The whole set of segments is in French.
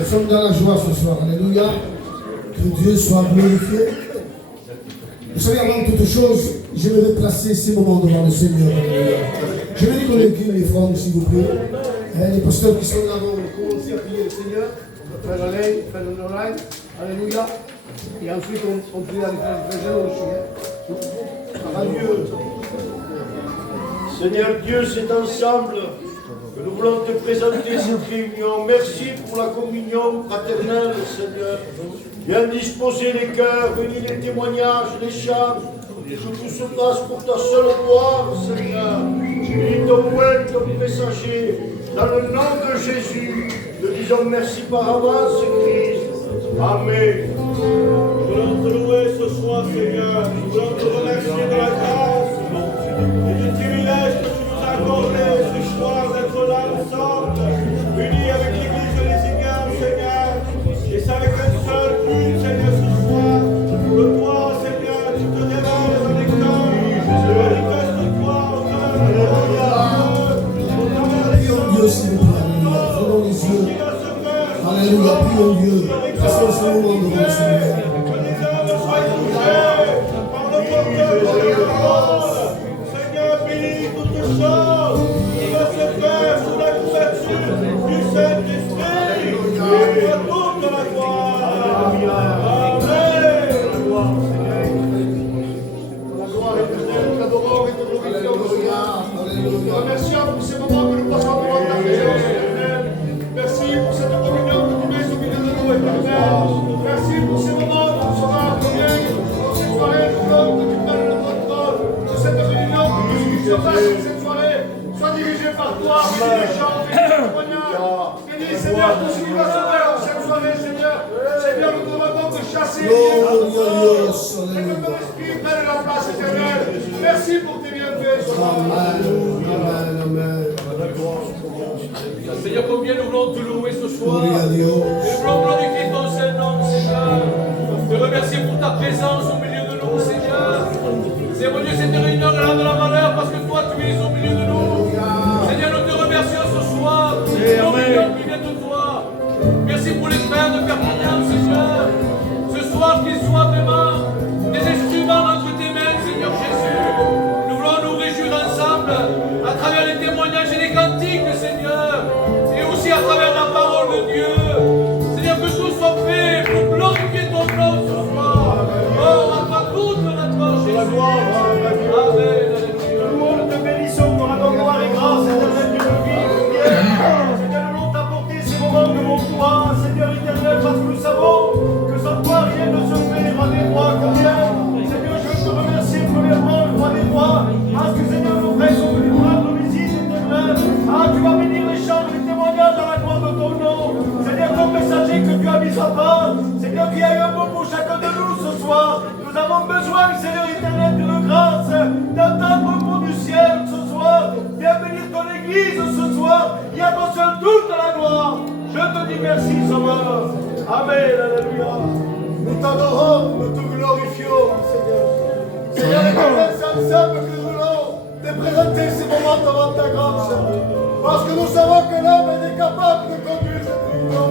Nous sommes dans la joie ce soir. Alléluia. Que Dieu soit glorifié. Vous savez, avant toute chose, je vais placer ces moments devant le Seigneur. Alléluia. Je vais dire les frères, s'il vous plaît. Les pasteurs qui sont là vont commencer à prier le Seigneur. Frère Alain, frère Norain. Alléluia. Et ensuite, on prie avec les frères jeunes aussi. Adieu. Seigneur Dieu, c'est ensemble que nous voulons te présenter cette réunion. Merci pour la communion fraternelle, Seigneur. Viens disposer les cœurs, venir les témoignages, les chants, que tout se passe pour ta seule gloire, Seigneur. Bénis ton moine, ton messager, dans le nom de Jésus. Nous disons merci par avance, Christ. Amen. Nous voulons te louer ce soir, Seigneur. Nous voulons te remercier de la grâce et du privilège que tu nous as accordé ce soir d'être là ensemble, unis avec l'Église de Lézignan, Seigneur. Et c'est avec un seul but, Seigneur, ce soir, que toi, Seigneur, tu te révèles dans les cœurs, tu manifestes-toi au travers de Dieu, s'il vous plaît. Fermons les yeux. Alléluia. Prions Dieu. Passons ce moment devant le Seigneur. Seigneur, bénis toutes choses qui va se faire sous la couverture du Saint-Esprit. Et à toute la gloire. Amen. La gloire éternelle, nous t'adorons et te glorifions. Nous remercions pour ces moments que nous passons devant ta présence, éternelle. Merci pour cette communion que tu mets au milieu de nous, éternel. Merci pour ces moments où nous serons accordés dans cette soirée, nous voulons que tu prennes le contrôle de cette réunion, que tout ce qui se passe dans cette soirée soit dirigé par toi. Bénis les gens, bénis les témoignages, bénis, Seigneur, tout ce qui va se faire dans cette soirée, Seigneur. Seigneur, nous te demandons de chasser et que ton esprit prenne la place éternelle. Merci pour tes bienfaits. Amen. Seigneur, combien nous voulons te louer ce soir. Gloire à Dieu. Nous voulons glorifier ton seul nom, Seigneur. Te remercier pour ta présence au milieu de nous, Seigneur. Seigneur, mon Dieu, cette réunion de la valeur parce que toi, tu es au milieu de nous. Seigneur, nous te remercions ce soir. Nous prions qui vient de toi. Merci pour les frères de Perpignan, Seigneur. Ce soir, qu'ils soient vraiment des instruments entre tes mains, Seigneur Jésus. Nous voulons nous réjouir ensemble à travers les témoignages et les cantiques, Seigneur. Et aussi à travers la parole de Dieu. Seigneur, que tout soit fait pour glorifier ton nom ce soir. Oh, à toi toute la gloire, Jésus. Amen. Nous te bénissons, nous rendons gloire et grâce, éternel Dieu de vie, de lumière. Seigneur, nous voulons t'apporter ces moments devant toi, Seigneur éternel, parce que nous savons que sans toi rien ne se fait, roi des rois, combien. Seigneur, je veux te remercier premièrement, roi des rois, parce que Seigneur, nos frères sont venus nous rendre visite éternelle. Ah, tu vas bénir les chants, les témoignages dans la gloire de ton nom. Seigneur, ton messager que tu as mis à part. Seigneur, qui a eu un mot pour chacun de nous ce soir. Nous avons besoin, Seigneur éternel, d'une grâce, d'entendre le mot du ciel ce soir. Viens bénir ton église ce soir. Et à toi seul toute la gloire. Je te dis merci, Sauveur. Amen, alléluia. Nous t'adorons, nous te glorifions, Seigneur. Seigneur, éternel, c'est ensemble que nous voulons te présenter ces moments devant ta grâce. Parce que nous savons que l'homme est incapable de conduire cette réunion.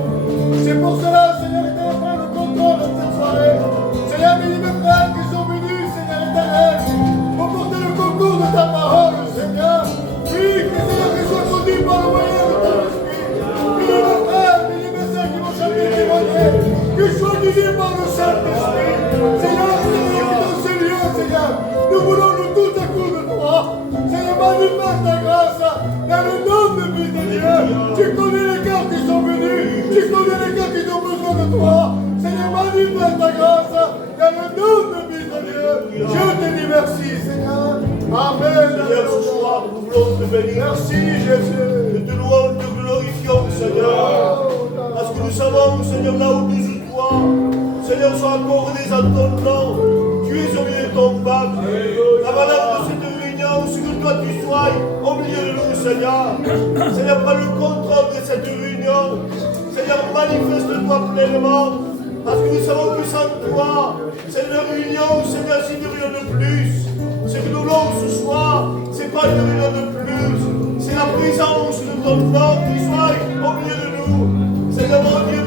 C'est pour cela, Seigneur éternel, prends le contrôle de cette soirée. Seigneur, bénis mes frères qui sont venus, Seigneur éternel, pour porter le concours de ta parole, Seigneur. Oui, que Seigneur, qu'ils soient conduits par le moyen de ton esprit. Bénis mes frères, bénis mes sœurs qui vont chanter et témoigner. Qu'ils soient guidés par le Saint-Esprit. Seigneur, Seigneur, dans ce lieu, Seigneur, nous voulons nous tout à coup de toi. Seigneur, manifeste ta grâce dans le nom de Fils de Dieu. Tu connais les cœurs qui sont venus. Tu connais les cœurs qui ont besoin de toi. Seigneur, manifeste ta grâce dans le nom de Fils de Dieu. Je te dis merci, Seigneur. Amen. Seigneur, ce soir, nous voulons te bénir. Merci, Jésus. Nous te louons, nous te glorifions, Seigneur. Parce que nous savons, Seigneur, là où nous ou toi, Seigneur, sont accordés à ton nom. Tu es au milieu de ton peuple. La valeur de cette réunion, c'est que toi tu sois au milieu de nous, Seigneur. Seigneur, prends le contrôle de cette réunion. Seigneur, manifeste-toi pleinement. Parce que nous savons que sans toi, c'est une réunion, Seigneur, c'est une réunion de plus. Ce que nous voulons ce soir, c'est pas une réunion de plus. C'est la présence de ton nom qui soit au milieu de nous. Seigneur, mon Dieu,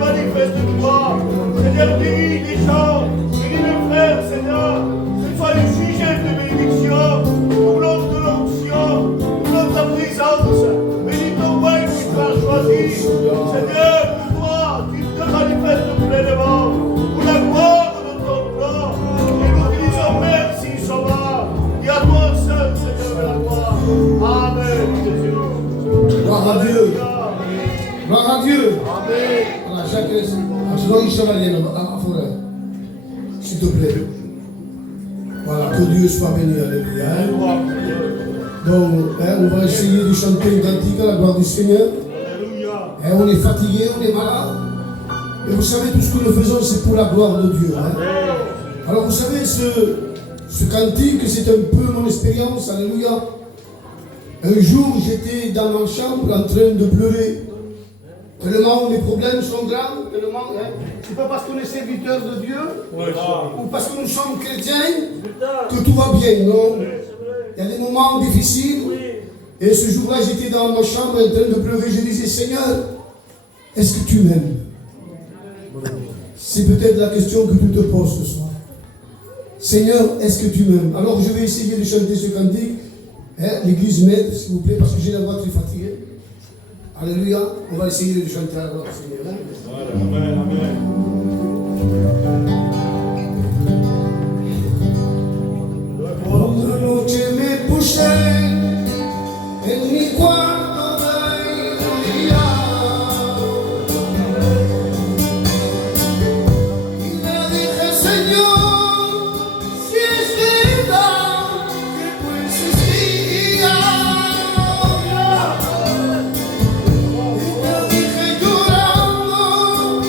Sinon, il chevalier à forêt. S'il te plaît. Voilà, que Dieu soit béni. Alléluia. Donc, on va essayer de chanter une cantique à la gloire du Seigneur. On est fatigué, on est malade. Et vous savez, tout ce que nous faisons, c'est pour la gloire de Dieu. Alors, vous savez, ce cantique, c'est un peu mon expérience. Alléluia. Un jour, j'étais dans ma chambre en train de pleurer. Tellement les problèmes sont graves, tellement. C'est pas parce qu'on est serviteur de Dieu ou parce que nous sommes chrétiens que tout va bien, non? Il y a des moments difficiles. Et ce jour-là, j'étais dans ma chambre en train de pleurer. Je disais, Seigneur, est-ce que tu m'aimes? C'est peut-être la question que tu te poses ce soir. Seigneur, est-ce que tu m'aimes? Alors je vais essayer de chanter ce cantique. L'église m'aide, s'il vous plaît, parce que j'ai la voix très fatiguée. Alléluia. On va essayer de chanter à la gloire du Seigneur. Amen, amen. Una noche me puse en mi cuarto de día y le dije, Señor, si es verdad que tú existías. Y te dije llorando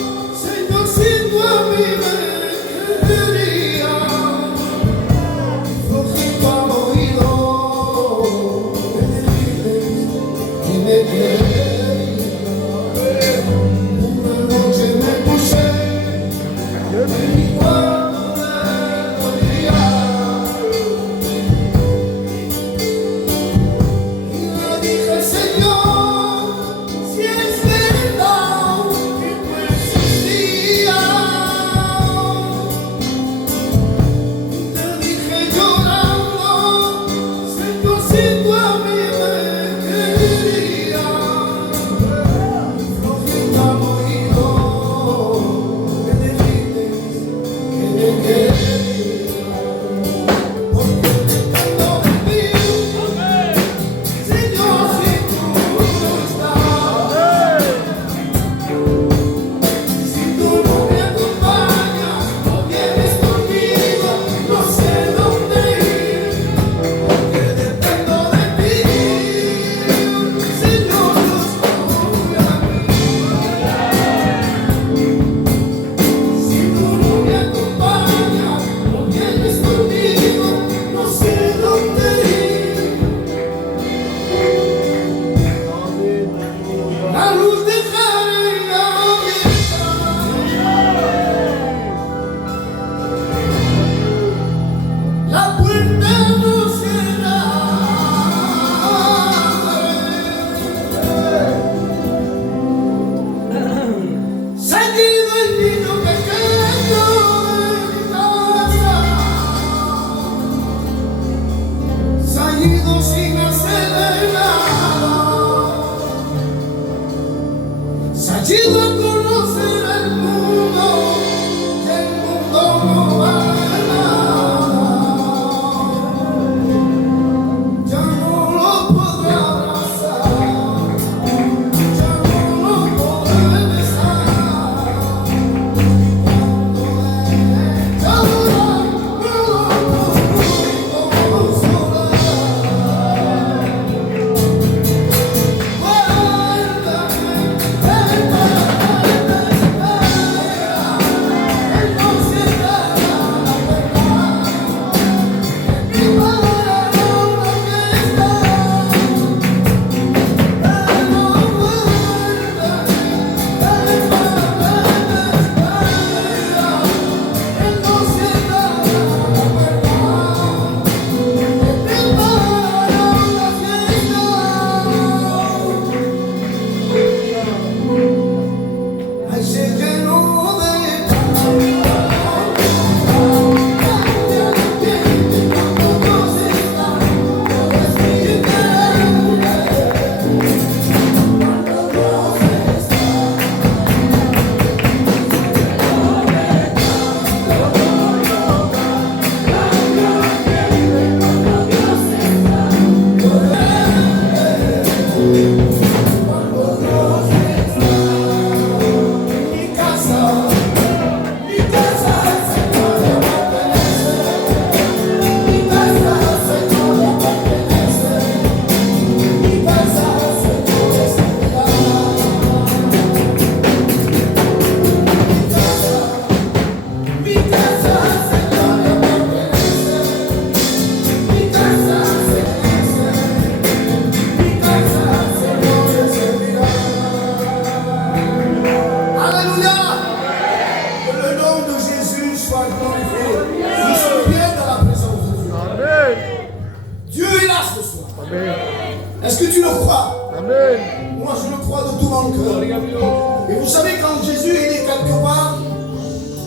quand Jésus il est quelque part,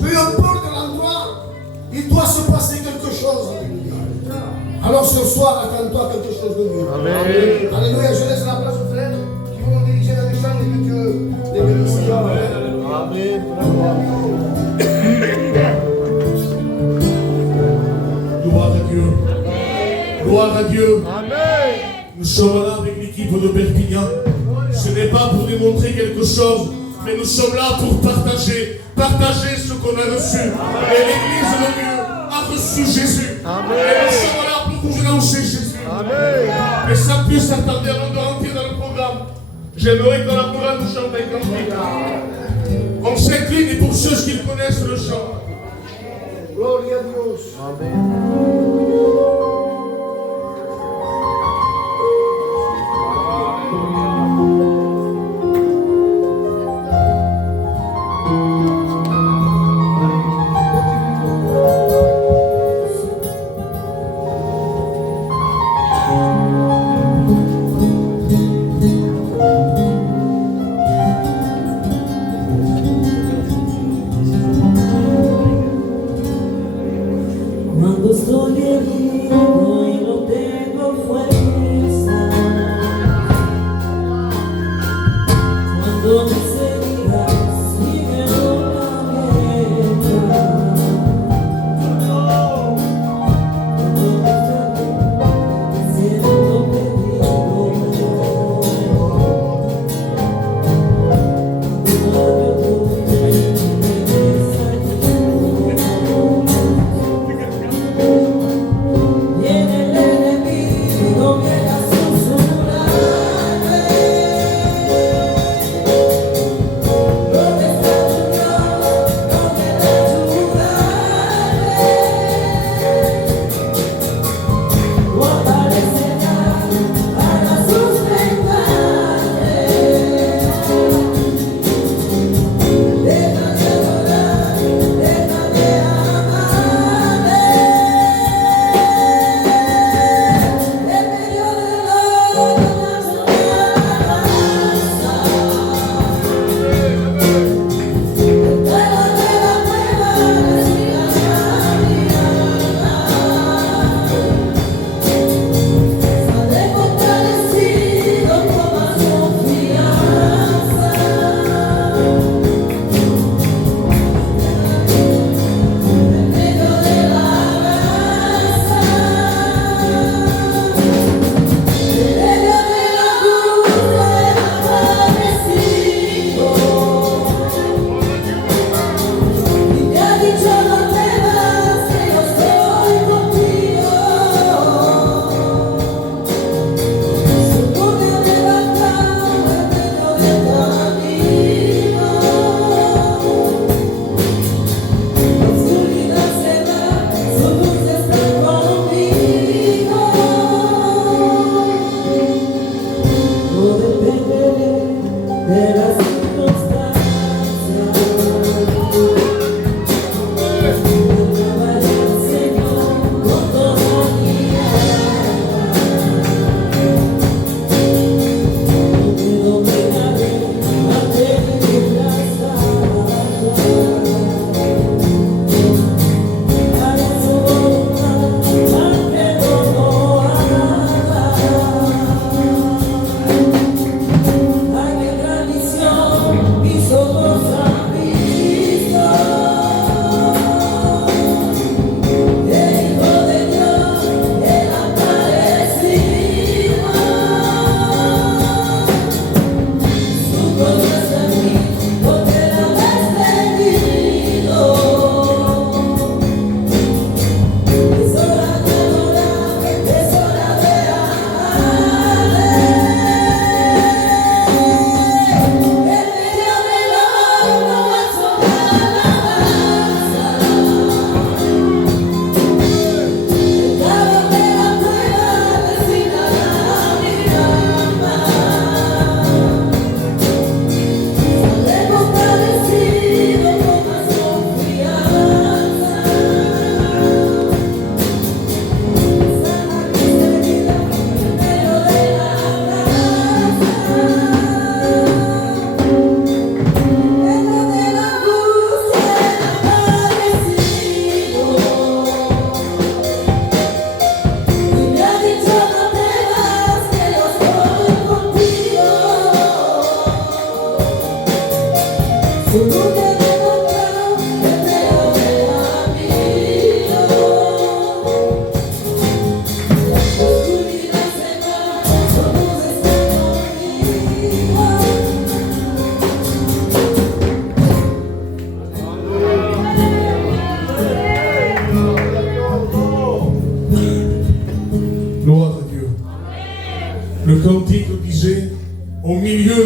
peu importe l'endroit, il doit se passer quelque chose. Alléluia. Alors ce soir, attends-toi quelque chose de Dieu. Amen. Alléluia, je laisse la place aux frères qui vont diriger dans les chants et que Dieu les bénisse. Amen. Gloire à Dieu. Gloire à Dieu. Amen. Nous sommes là avec l'équipe de Perpignan. Ce n'est pas pour démontrer quelque chose, mais nous sommes là pour partager ce qu'on a reçu. Et l'Église de Dieu a reçu Jésus. Amen. Et nous sommes là pour vous annoncer Jésus. Amen. Mais sans plus s'attarder avant de rentrer dans le programme, j'aimerais que la chorale nous chante un cantique. On s'incline et pour ceux qui connaissent le chant. Gloria a Dios. Quando sto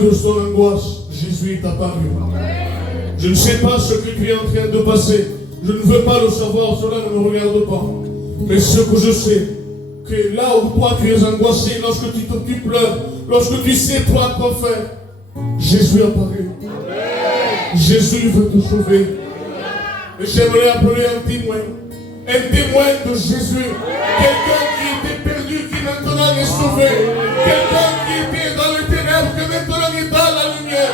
de son angoisse, Jésus est apparu. Je ne sais pas ce que tu es en train de passer. Je ne veux pas le savoir, cela ne me regarde pas. Mais ce que je sais, que là où toi tu es angoissé, lorsque tu pleures, lorsque tu sais toi quoi faire, Jésus est apparu. Jésus veut te sauver. Et j'aimerais appeler un témoin de Jésus. Quelqu'un qui était perdu, qui maintenant est sauvé. Quelqu'un qui était dans les ténèbres, qui maintenant est dans la lumière.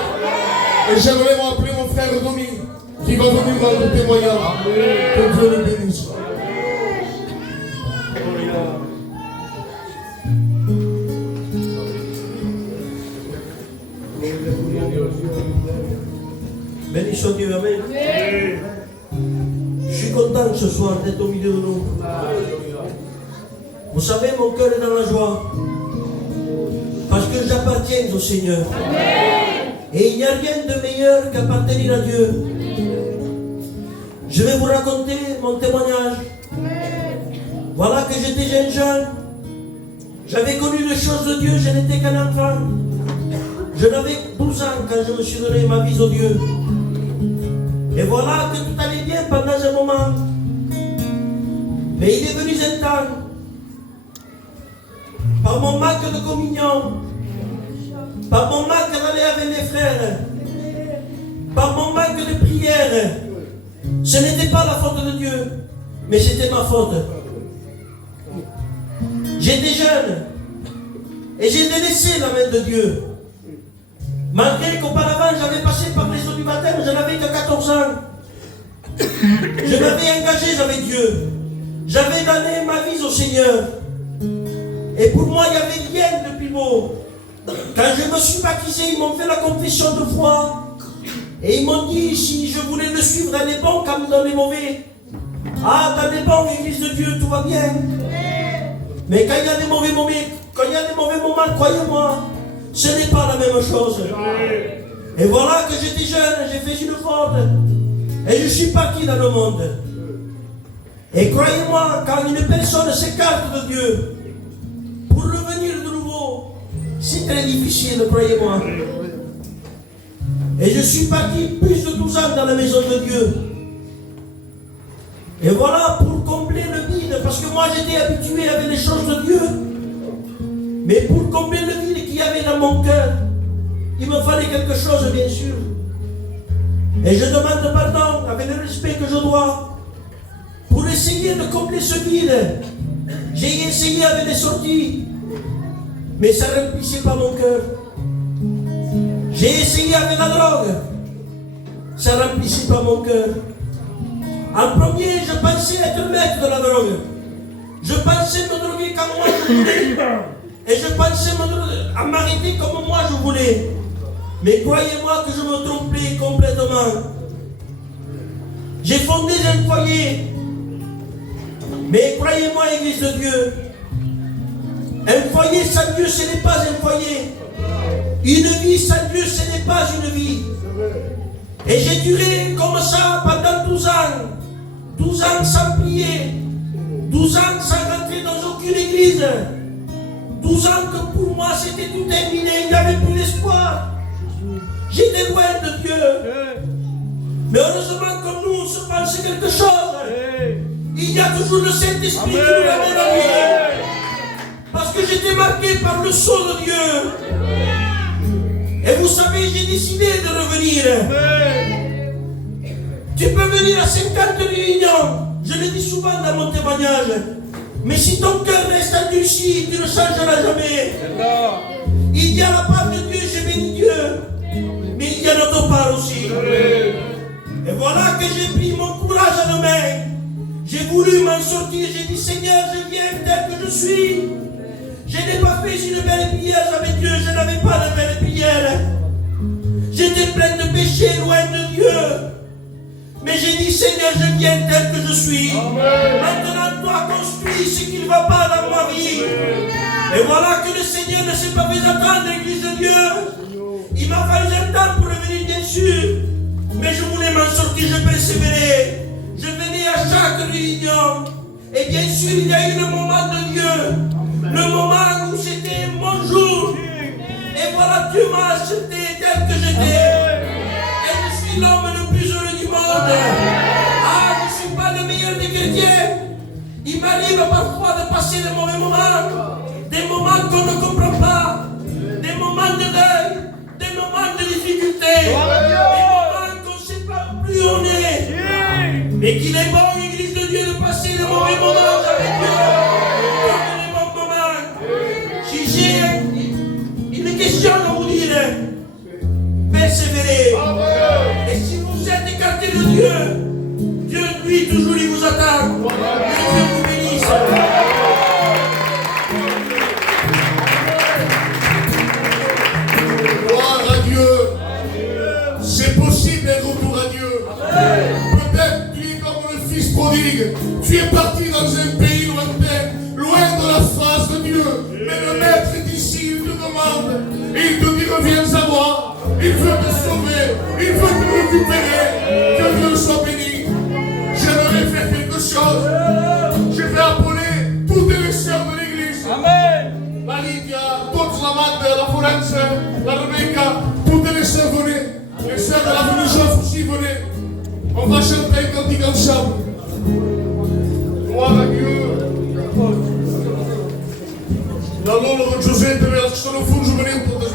Et j'aimerais appeler mon frère Dominique, qui va venir dans le témoignage. Que Dieu le bénisse. Béni soit Dieu, amen. Je suis content ce soir d'être au milieu de nous. Vous savez, mon cœur est dans la joie. Parce que j'appartiens au Seigneur. Et il n'y a rien de meilleur qu'appartenir à Dieu. Je vais vous raconter mon témoignage. Voilà que j'étais jeune. J'avais connu les choses de Dieu, je n'étais qu'un enfant. Je n'avais 12 ans quand je me suis donné ma vie au Dieu. Et voilà que tout allait bien pendant un moment. Mais il est venu un temps, par mon manque de communion, par mon manque d'aller avec les frères, par mon manque de prière, ce n'était pas la faute de Dieu, mais c'était ma faute. J'étais jeune et j'ai délaissé la main de Dieu. Malgré qu'auparavant j'avais passé par les eaux du baptême, je n'avais que 14 ans. Je m'avais engagé avec Dieu. J'avais donné ma vie au Seigneur. Et pour moi, il n'y avait rien de plus beau. Quand je me suis baptisé, ils m'ont fait la confession de foi. Et ils m'ont dit si je voulais le suivre dans les bons comme dans les mauvais. Ah, dans les bons, Église de Dieu, tout va bien. Mais quand il y a des mauvais moments, croyez-moi, ce n'est pas la même chose. Et voilà que j'étais jeune, j'ai fait une faute. Et je suis parti dans le monde. Et croyez-moi, quand une personne s'écarte de Dieu, pour revenir de nouveau, c'est très difficile, croyez-moi. Et je suis parti plus de 12 ans dans la maison de Dieu. Et voilà, pour combler le vide, parce que moi j'étais habitué avec les choses de Dieu. Mais pour combler le vide qu'il y avait dans mon cœur, il me fallait quelque chose, bien sûr. Et je demande pardon avec le respect que je dois pour essayer de combler ce vide. J'ai essayé avec les sorties, mais ça ne remplissait pas mon cœur. J'ai essayé avec la drogue, ça ne remplissait pas mon cœur. En premier, je pensais être maître de la drogue. Je pensais me droguer comme moi je voulais. Et je pensais à m'arrêter comme moi je voulais. Mais croyez-moi que je me trompais complètement. J'ai fondé un foyer. Mais croyez-moi, Église de Dieu, un foyer sans Dieu, ce n'est pas un foyer. Une vie sans Dieu, ce n'est pas une vie. Et j'ai duré comme ça pendant 12 ans. 12 ans sans prier. 12 ans sans rentrer dans aucune église. 12 ans que pour moi c'était tout terminé, il n'y avait plus d'espoir. J'étais loin de Dieu. Mais heureusement que nous, on se pense quelque chose. Il y a toujours le Saint-Esprit qui nous ramène à lui. Parce que j'étais marqué par le sceau de Dieu. Et vous savez, j'ai décidé de revenir. Tu peux venir à 50 réunions. Je le dis souvent dans mon témoignage. Mais si ton cœur reste endurci, tu ne changeras jamais. Il y a la part de Dieu, je bénis Dieu. Mais il y a notre part aussi. Et voilà que j'ai pris mon courage à nos mains. J'ai voulu m'en sortir. J'ai dit Seigneur, je viens tel que je suis. Je n'ai pas fait une belle prière avec Dieu. Je n'avais pas de belle prière. J'étais plein de péchés, loin de Dieu. Mais j'ai dit, Seigneur, je viens tel que je suis. Amen. Maintenant, toi, construis ce qui ne va pas dans ma vie. Et voilà que le Seigneur ne s'est pas fait attendre, l'Église de Dieu. Il m'a fallu un temps pour revenir, bien sûr. Mais je voulais m'en sortir, je persévérais. Je venais à chaque réunion. Et bien sûr, il y a eu le moment de Dieu. Le moment où c'était mon jour. Et voilà, Dieu m'a acheté tel que j'étais. Et je suis l'homme le plus heureux du monde. Ah, je ne suis pas le meilleur des chrétiens. Il m'arrive parfois de passer des mauvais moments. Des moments qu'on ne comprend pas. Des moments de deuil. Des moments de difficulté. Des moments qu'on ne sait pas plus où on est. Mais qu'il est bon, l'Église de Dieu, de passer des mauvais moments avec Dieu. Comme les bons moments. Si j'ai une question à vous dire, persévérez. Et si vous êtes écarté de Dieu, Dieu, lui, toujours, il vous attend. Que Dieu vous bénisse. Gloire à Dieu. C'est possible un retour à Dieu. Peut-être tu es comme le fils prodigue. Tu es parti dans un pays lointain, loin de la face de Dieu. Mais le maître est ici, il te demande. Il te dit reviens à moi. Il veut te sauver. Il veut te récupérer. Que Dieu soit béni. J'aimerais faire quelque chose. Je vais appeler toutes les sœurs de l'église. Amen. La Lydia, toute la Mande, la Florence, la Rebecca, toutes les sœurs venez. Les sœurs de l'avenue Joffre aussi venez. On va chanter un cantique ensemble. Gloire à Dieu. Da loro Giuseppe, che sono fungo venendo da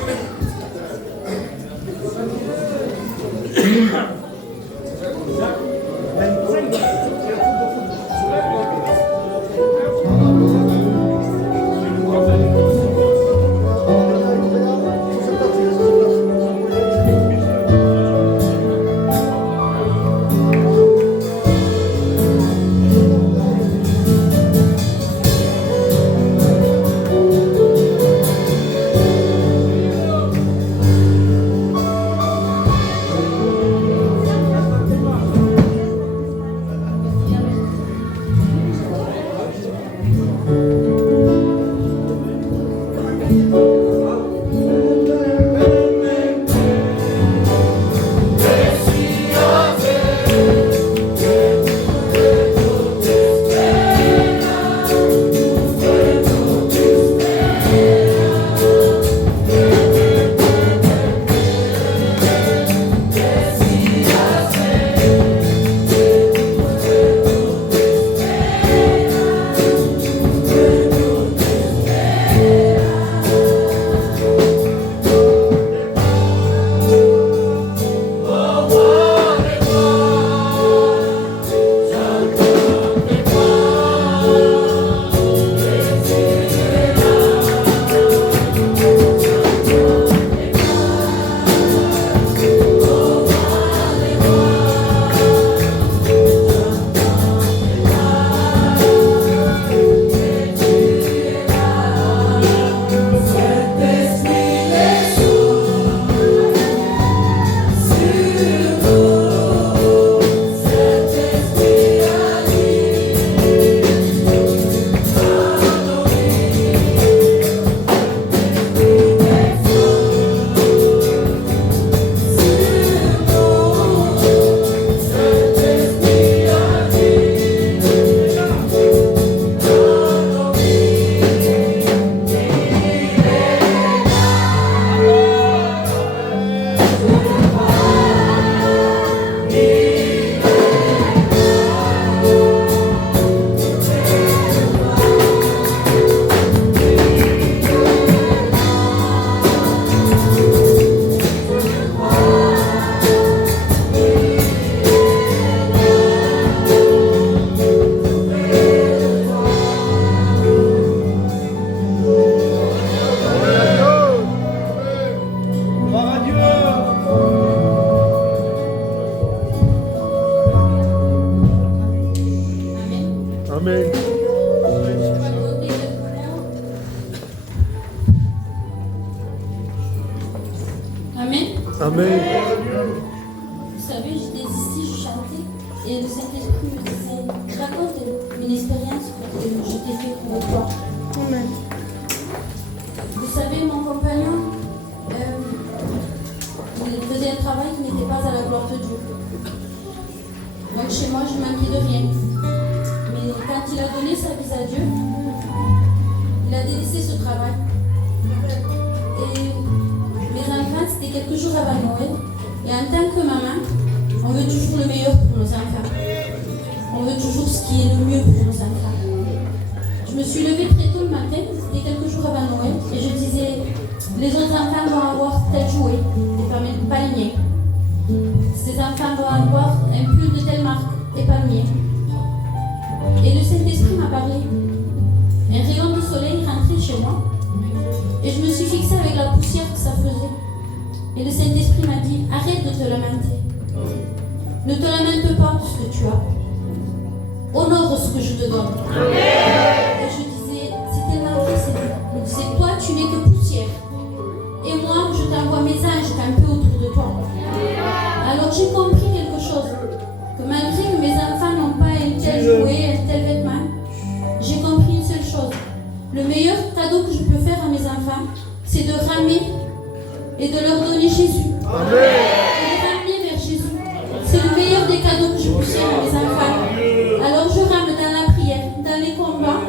Amen. Vous savez, j'étais ici, je chantais, et le Saint-Esprit me disait, raconte une expérience que je t'ai fait pour toi. Amen. Vous savez, mon compagnon, il faisait un travail qui n'était pas à la gloire de Dieu. Donc chez moi, je manquais de rien. Mais quand il a donné sa vie à Dieu, il a délaissé ce travail. Et mes enfants, c'était quelques jours avant Noël. Et en tant que maman, on veut toujours le meilleur pour nos enfants. On veut toujours ce qui est le mieux pour nos enfants. Je me suis levée très tôt le matin, c'était quelques jours avant Noël, et je disais, les autres enfants vont avoir tel jouet, et pas les miens. Ces enfants vont avoir un pull de telle marque, et pas le mien. Et le Saint-Esprit m'a parlé. Un rayon de soleil rentrait chez moi, et je me suis fixée avec la poussière que ça faisait. Et le Saint-Esprit m'a dit, arrête de te lamenter. Ne te lamente pas de ce que tu as. Honore ce que je te donne. Et je disais, c'est tellement vrai, c'est toi, tu n'es que poussière. Et moi, je t'envoie mes anges camper autour de toi. Alors j'ai compris quelque chose. Que malgré que mes enfants n'ont pas un tel jouet, un tel vêtement, j'ai compris une seule chose. Le meilleur cadeau que je peux faire à mes enfants, c'est de ramer et de leur donner Jésus. Amen. Et de ramener vers Jésus. C'est le meilleur des cadeaux que je peux faire à mes enfants. Alors je rame dans la prière, dans les combats,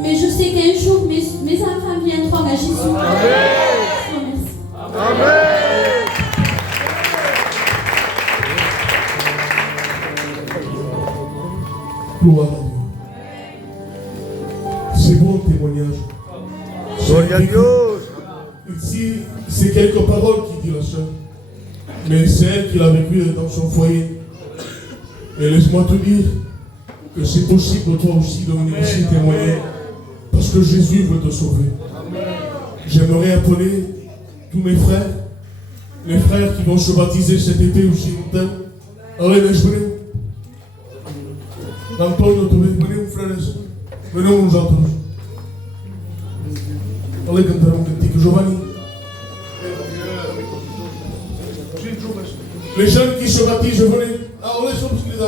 mais je sais qu'un jour mes enfants viendront à Jésus. Amen. Amen. Gloire à Dieu. C'est bon témoignage. Gloria a Dios. Ici, c'est quelques paroles qui dit la sœur. Mais c'est elle qui l'a vécu dans son foyer. Et laisse-moi te dire que c'est possible toi aussi de venir ici témoigner. Parce que Jésus veut te sauver. J'aimerais appeler tous mes frères, les frères qui vont se baptiser cet été aussi longtemps. Allez, venez. Antonio, venez, mon frère et soeur. Venez, nous entendons. Allez, cantons un cantique. Giovanni. Les jeunes qui se baptisent, venez. Ah, on les sauve ce qu'ils ont.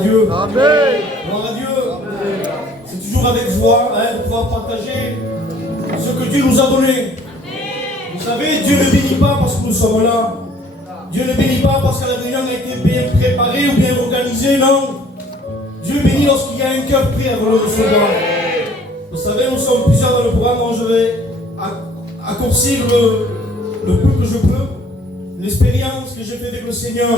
Dieu. Amen. Gloire à Dieu. C'est toujours avec joie de pouvoir partager ce que Dieu nous a donné. Vous savez, Dieu ne bénit pas parce que nous sommes là. Dieu ne bénit pas parce que la réunion a été bien préparée ou bien organisée, non. Dieu bénit lorsqu'il y a un cœur prêt à vouloir recevoir. Vous savez, nous sommes plusieurs dans le programme, donc je vais accourcir le peu que je peux, l'expérience que j'ai fait avec le Seigneur.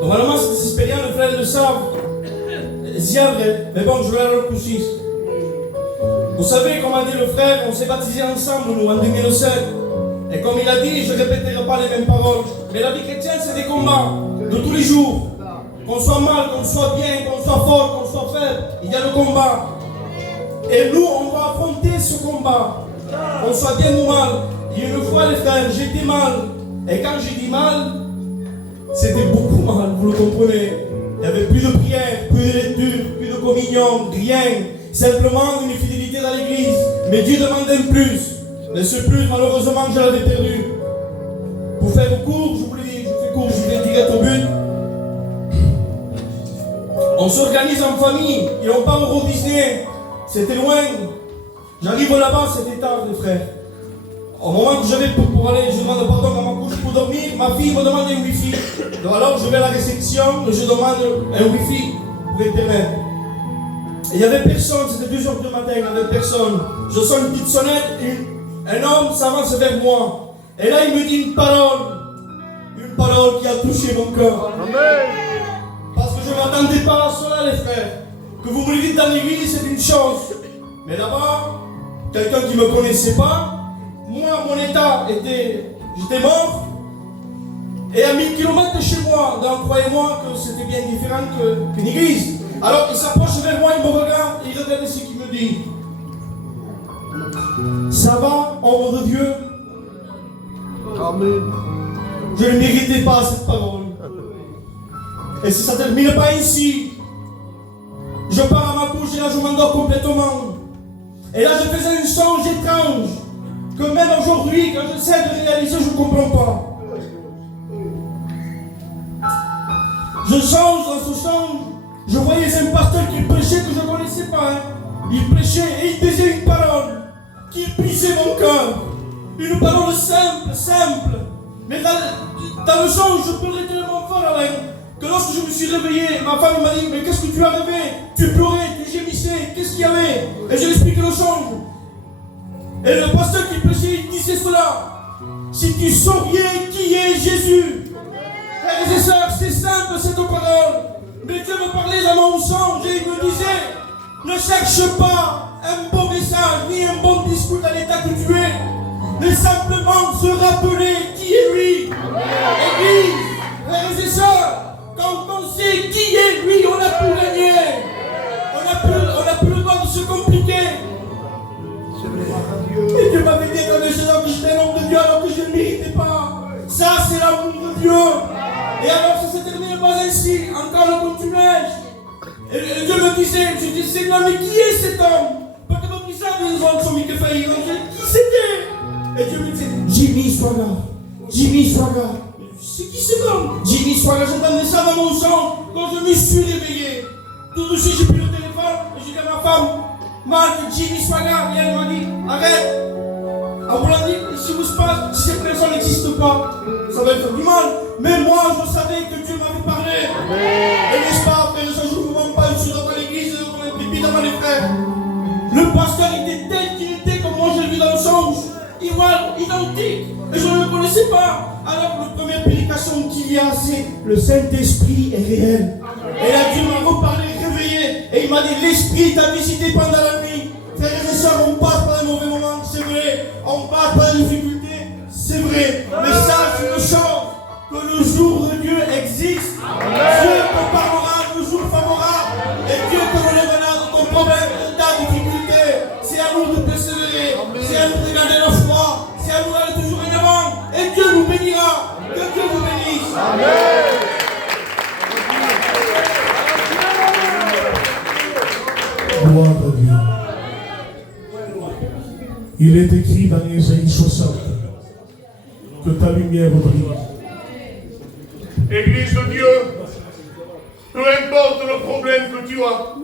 Normalement, cette expérience, les frères le savent. Mais bon, je vais leur coucher. Vous savez, comme a dit le frère, on s'est baptisés ensemble, nous, en 2007. Et comme il a dit, je ne répéterai pas les mêmes paroles. Mais la vie chrétienne, c'est des combats de tous les jours. Qu'on soit mal, qu'on soit bien, qu'on soit fort, qu'on soit faible, il y a le combat. Et nous, on va affronter ce combat. Qu'on soit bien ou mal. Il y a une fois, les frères, j'étais mal. Et quand j'ai dit mal, c'était beaucoup mal, vous le comprenez. Il n'y avait plus de prière, plus de lecture, plus de communion, rien. Simplement une fidélité dans l'église. Mais Dieu demandait plus. Mais ce plus, malheureusement, je l'avais perdu. Pour faire court, je vous le dis, je fais court, je vais direct au but. On s'organise en famille, et on part au Walt Disney. C'était loin. J'arrive là-bas, c'était tard, les frères. Au moment que j'avais pour aller, je demande pardon à ma couche pour dormir, ma fille me demande un wifi. Donc alors je vais à la réception, je demande un wifi pour Internet. Et il n'y avait personne, c'était 2h du matin, il n'y avait personne. Je sens une petite sonnette, un homme s'avance vers moi. Et là il me dit une parole qui a touché mon cœur. Amen. Parce que je ne m'attendais pas à cela, les frères. Que vous me le dites dans l'église, c'est une chose. Mais là-bas, quelqu'un qui ne me connaissait pas, moi, mon état j'étais mort. Et à 1000 km de chez moi, donc croyez-moi que c'était bien différent qu'une église. Alors il s'approche vers moi, il me regarde, et il regarde ce qu'il me dit. Ça va, homme de Dieu? Amen. Je ne méritais pas cette parole. Et si ça ne termine pas ici, je pars à ma couche et là je m'endors complètement. Et là je faisais un songe étrange que même aujourd'hui, quand j'essaie de réaliser, je ne comprends pas. Je songe dans ce songe, je voyais un pasteur qui prêchait que je ne connaissais pas. Il prêchait et il disait une parole qui brisait mon cœur. Une parole simple. Mais dans le songe, je pleurais tellement fort, Alain, que lorsque je me suis réveillé, ma femme m'a dit, mais qu'est-ce que tu as rêvé? Tu pleurais, tu gémissais, qu'est-ce qu'il y avait? Et je lui ai expliqué le songe. Et le pasteur qui prêchait, il disait cela. Si tu sauriez qui est Jésus. Frères et sœurs, c'est simple cette parole. Mais Dieu me parlait dans mon songe et il me disait, ne cherche pas un bon message, ni un bon discours dans l'état que tu es. Mais simplement se rappeler qui est lui. Église, frères et sœurs, quand on sait qui est lui, on a pu gagner. On n'a plus le droit de se compliquer. Et Dieu m'avait dit dans les gens que j'étais un homme de Dieu alors que je ne méritais pas. Ça, c'est l'amour de Dieu. Et alors, ça s'est terminé pas ainsi. Encore le continuais. Et Dieu me disait, je dis, Seigneur, mais qui est cet homme? Parce que mon bizarre, ils ont son micro failli. Qui c'était? Et Dieu me disait, Jimmy Swaga. C'est qui cet homme? Jimmy Swaga, j'entendais ça dans mon sang. Quand je me suis réveillé, tout de suite, j'ai pris le téléphone et j'ai dit à ma femme, Marc, Jimmy Swaga. Et elle m'a dit, arrête. En voulant dire, si vous se passe, si cette personne n'existe pas, ça va être du mal. Mais moi, je savais que Dieu m'avait parlé. Et n'est-ce pas, frère, je ne vous mens pas, je suis dans l'église, on est pipi devant les frères. Le pasteur était tel qu'il était, comme moi je l'ai vu dans le songe. Identique. Et je ne le connaissais pas. Alors, la première prédication qu'il y a, c'est le Saint-Esprit est réel. Et là, Dieu m'a reparlé, réveillé. Et il m'a dit, l'Esprit t'a visité pendant la nuit. Frères et sœurs, on passe par un mauvais moment, c'est vrai. On passe par des difficultés, c'est vrai. Mais sache une chose, que le jour de Dieu existe. Dieu te parlera le jour favorable. Et Dieu te relèvera de ton problème, de ta difficulté. C'est à nous de persévérer. C'est à nous de garder la foi. C'est à nous d'aller toujours en avant. Et Dieu nous bénira. Que Dieu vous bénisse. Amen. Gloire à Dieu. Il est écrit dans Ésaïe 60 que ta lumière brille. Église de Dieu, importe le problème que tu as,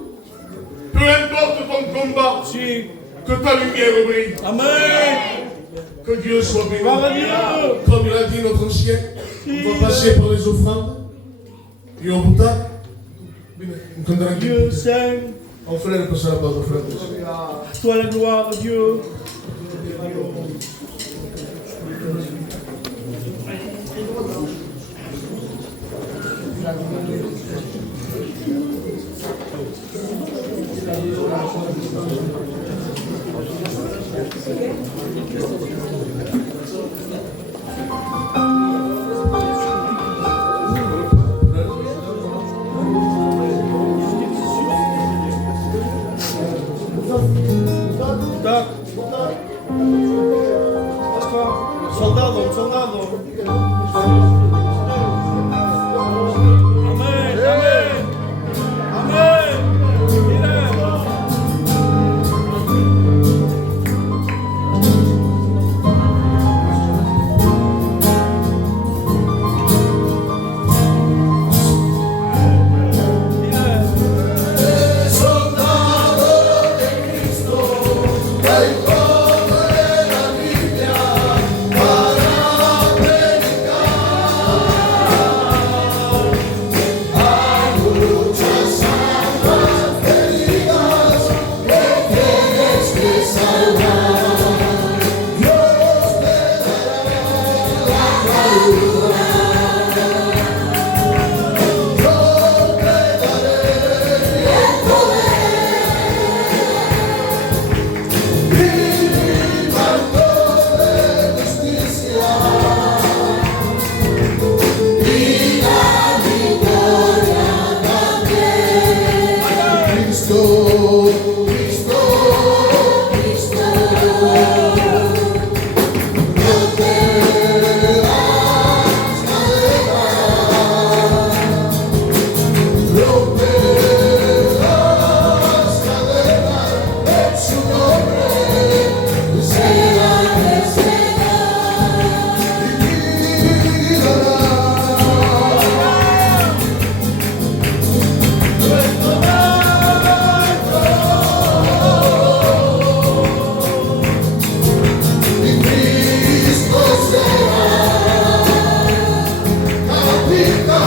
peu importe ton combat, que ta lumière brille. Amen. Que Dieu soit béni. Gloire à Dieu. Comme il a dit notre chien, on va passer par les offrandes. Et au bout Dieu Saint, on ferait le passer à la base offrande. toi la gloire, Dieu. Soldado, soldado. Amen, amen. Amen. Mira.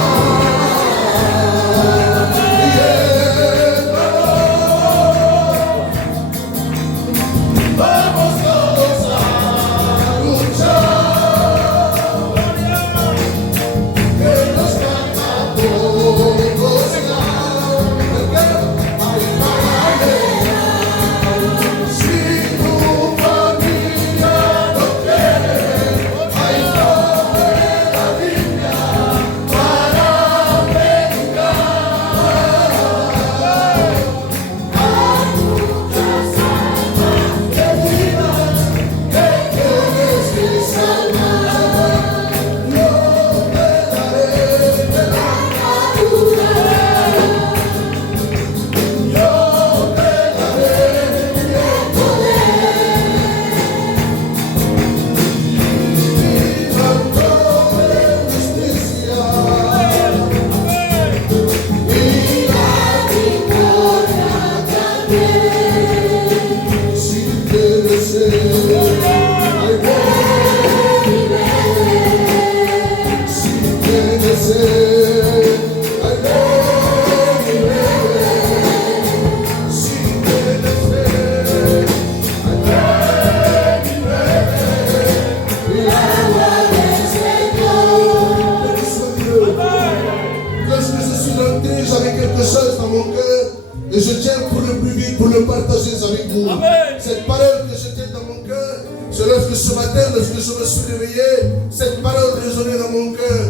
J'avais quelque chose dans mon cœur et je tiens pour le plus vite pour le partager avec vous. Amen. Cette parole que je tiens dans mon cœur, c'est lorsque ce matin, lorsque je me suis réveillé, cette parole résonnait dans mon cœur.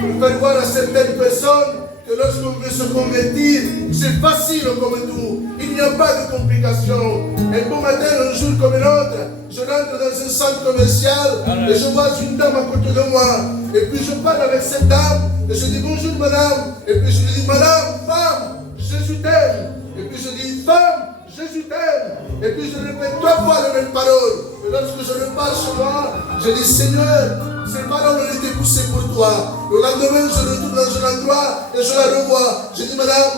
Pour faire voir à certaines personnes que lorsqu'on veut se convertir, c'est facile comme tout. Il n'y a pas de complications. Un bon matin, un jour comme l'autre, je rentre dans un centre commercial et je vois une dame à côté de moi. Et puis je parle avec cette dame et je dis bonjour madame. Et puis je lui dis madame, femme, Jésus t'aime. Et puis je dis femme, Jésus t'aime. Et puis je répète 3 fois la même parole. Et lorsque je repars chez moi, je dis Seigneur, ces paroles ont été poussées pour toi. Le lendemain, je retourne dans un endroit et je la revois. Je dis madame,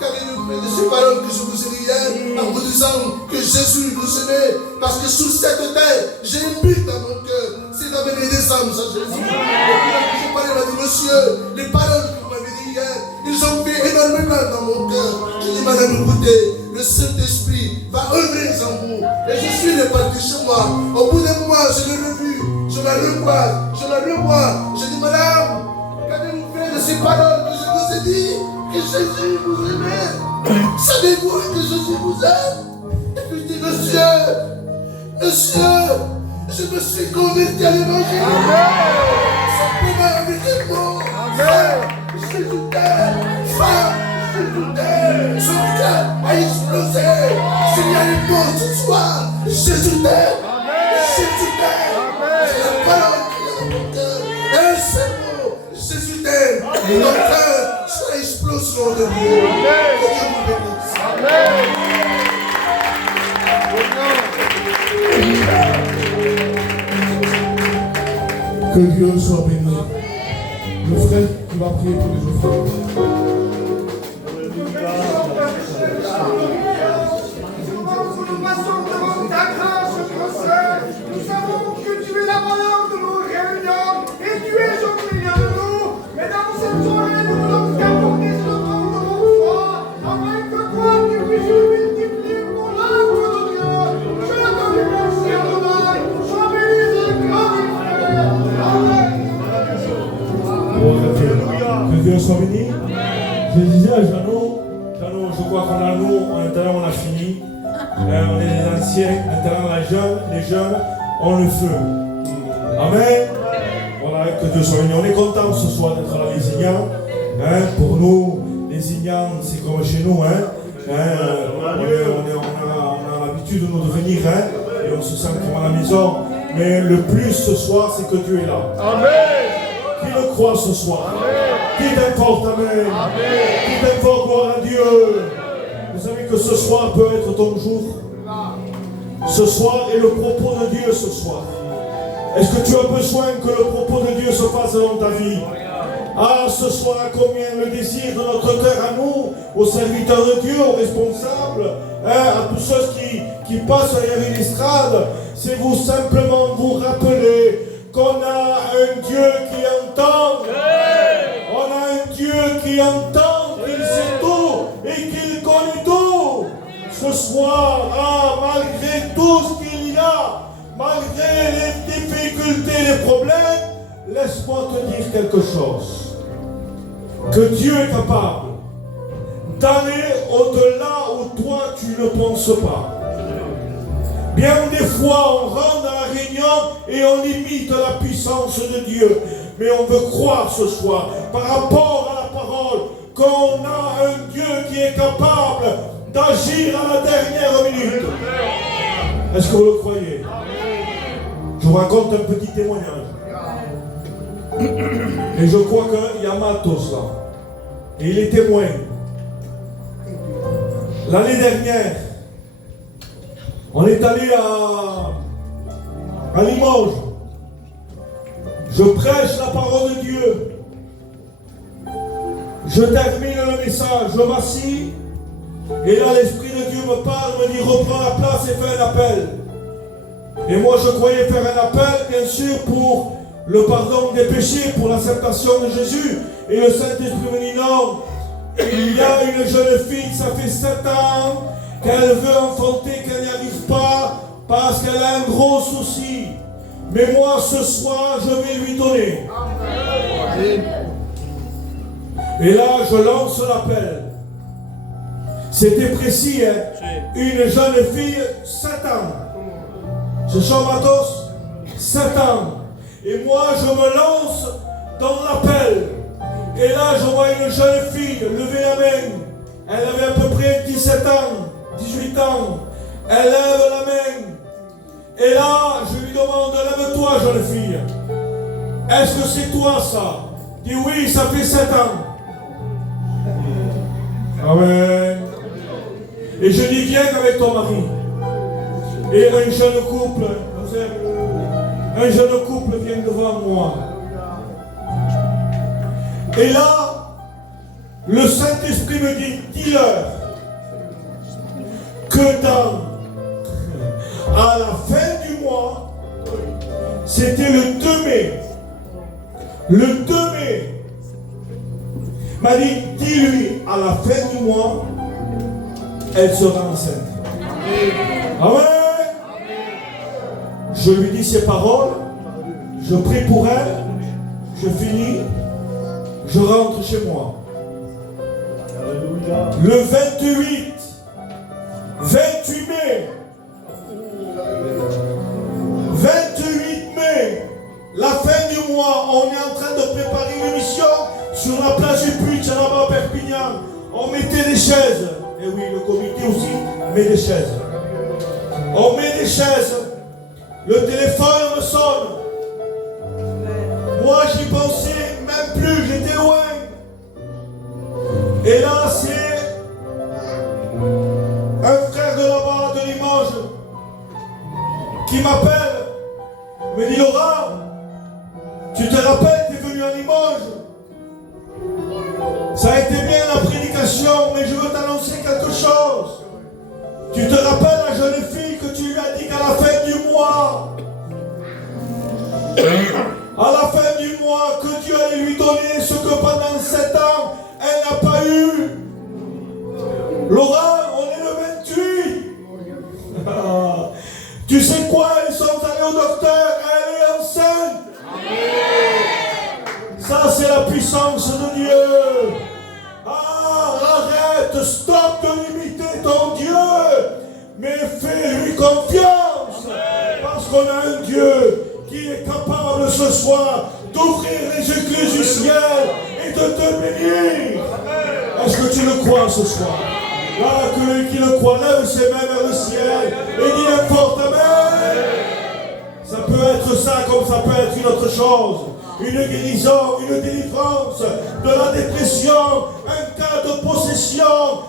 Qu'avez-vous fait de ces paroles que je vous ai dit hier en vous disant que Jésus vous aimait? Parce que sur cette terre, j'ai un but dans mon cœur. C'est d'amener des âmes à Jésus. Et puis je parlais, m'a dit, monsieur, les paroles que vous m'avez dit hier, ils ont fait énormément dans mon cœur. Je dis, madame, écoutez, le Saint-Esprit va œuvrer en vous. Et je suis reparti chez moi. Au bout d'un mois, je l'ai revu. Je la revois. Je dis, madame, qu'avez-vous fait de ces paroles que je vous ai dit? Que Jésus vous aimait. Savez-vous que Jésus vous aime? Et puis je dis, monsieur, je me suis converti à l'évangile. Simplement avec un mot. Jésus t'aime. Son cœur a explosé. S'il y a une mort ce soir, Jésus t'aime. C'est la parole qui est dans mon cœur. Un seul mot, Jésus t'aime. Et mon cœur sera explosion de Dieu. Que Dieu vous bénisse. Que Dieu soit béni. Le frère qui va prier pour les offrandes. Nous passons devant ta grâce, notre Seigneur. Nous savons que tu es la valeur de nos réunions et tu es au milieu de nous. Mais dans cette journée, nous voulons t'apporter ce temps de mon foi, afin que toi, tu puisses le multiplier pour l'œuvre de Dieu. Je te remercie, Adonai. Sois béni et glorifié. Amen. Que Dieu soit béni. Je disais à Jeannot, je crois qu'on a nous, maintenant on a fini. On est les anciens, maintenant les jeunes ont le feu. Amen. Voilà, que Dieu soit béni. On est content ce soir d'être à la Lézignan. Pour nous, Lézignan, c'est comme chez nous. On a l'habitude de venir et on se sent comme à la maison. Mais le plus ce soir, c'est que Dieu est là. Amen. Qui le croit ce soir? Qui t'importe? Amen. Qui t'importe? Gloire à Dieu. Vous savez que ce soir peut être ton jour. Ce soir est le propos de Dieu ce soir. Est-ce que tu as besoin que le propos de Dieu se fasse dans ta vie? Ah, ce soir, combien le désir de notre cœur à nous, aux serviteurs de Dieu, aux responsables, à tous ceux qui passent derrière l'estrade, c'est vous simplement vous rappeler qu'on a un Dieu qui entend. On a un Dieu qui entend, qu'il sait tout et qu'il connaît tout. Ce soir, malgré tout ce qu'il y a, malgré les difficultés, les problèmes, laisse-moi te dire quelque chose. Que Dieu est capable d'aller au-delà où toi tu ne penses pas. Bien des fois, on rentre dans la réunion et on limite la puissance de Dieu. Mais on veut croire ce soir, par rapport à la parole, qu'on a un Dieu qui est capable d'agir à la dernière minute. Est-ce que vous le croyez? Je vous raconte un petit témoignage. Et je crois qu'il y a Matos là. Et il est témoin. L'année dernière, on est allé à Limoges. Je prêche la parole de Dieu. Je termine le message, je m'assis. Et là, l'Esprit de Dieu me parle, me dit, reprends la place et fais un appel. Et moi, je croyais faire un appel, bien sûr, pour le pardon des péchés, pour l'acceptation de Jésus. Et le Saint-Esprit me dit, non, il y a une jeune fille, ça fait 7 ans, qu'elle veut enfanter, qu'elle n'y arrive pas, parce qu'elle a un gros souci. Mais moi, ce soir, je vais lui donner. Et là, je lance l'appel. C'était précis, une jeune fille, 7 ans. Je chante Matos, 7 ans. Et moi, je me lance dans l'appel. Et là, je vois une jeune fille lever la main. Elle avait à peu près 17 ans, 18 ans. Elle lève la main. Et là, je lui demande, lève-toi, jeune fille. Est-ce que c'est toi, ça? Dit oui, ça fait 7 ans. Amen. Et je dis, viens avec ton mari. Et un jeune couple vient devant moi. Et là, Le Saint-Esprit me dit, dis-leur que à la fin du mois, c'était le 2 mai. Le 2 mai, m'a dit, dis-lui, à la fin du mois, elle sera enceinte. Amen. Je lui dis ces paroles, je prie pour elle, je finis, je rentre chez moi. Le 28 mai, 28 mai, la fin du mois, on est en train de préparer une émission sur la plage du Puy, là-bas à Perpignan. On mettait des chaises. Et oui, le comité aussi met des chaises. On met des chaises. Le téléphone me sonne. Moi, j'y pensais même plus, j'étais loin. Et là, c'est un frère de là-bas, de Limoges, qui m'appelle. Il me dit, Laurent, tu te rappelles, tu es venu à Limoges. Ça a été bien la prédication, mais je veux t'annoncer quelque chose. Tu te rappelles la jeune fille que tu lui as dit qu'à la fin du mois, que Dieu allait lui donner ce que pendant 7 ans, elle n'a pas eu. Laurent, on est le 28. Tu sais quoi, ils sont allés au docteur, elle est enceinte. Ça, c'est la puissance de Dieu. Arrête, stop de limiter ton Dieu, mais fais-lui confiance, parce qu'on a un Dieu qui est capable ce soir d'ouvrir les écluses du ciel et de te bénir. Est-ce que tu le crois ce soir? Là, que qui le croit, lève ses mains vers le ciel et dis fort amen. Ça peut être ça comme ça peut être une autre chose. Une guérison, une délivrance, de la dépression, un cas de possession.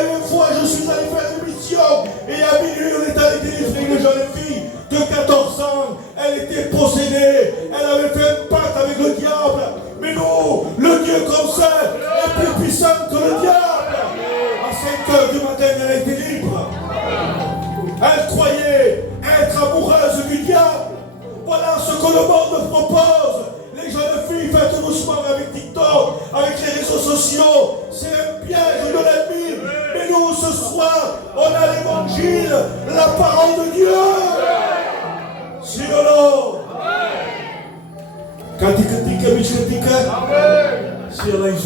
Une fois je suis allé faire une mission et à minuit on est allé délivrer une jeune fille de 14 ans. Elle était possédée, elle avait fait un pacte avec le diable. Mais nous, le Dieu qu'on sert est plus puissant que le diable. À 5 heures du matin, elle était libre. Elle croyait être amoureuse du diable. Voilà ce que le monde propose. Les jeunes filles, faites doucement avec TikTok, avec les réseaux sociaux. C'est un piège de l'ennemi. Mais nous, ce soir, on a l'évangile, la parole de Dieu. Si ou non? Katika, bichkatika. Si elle a une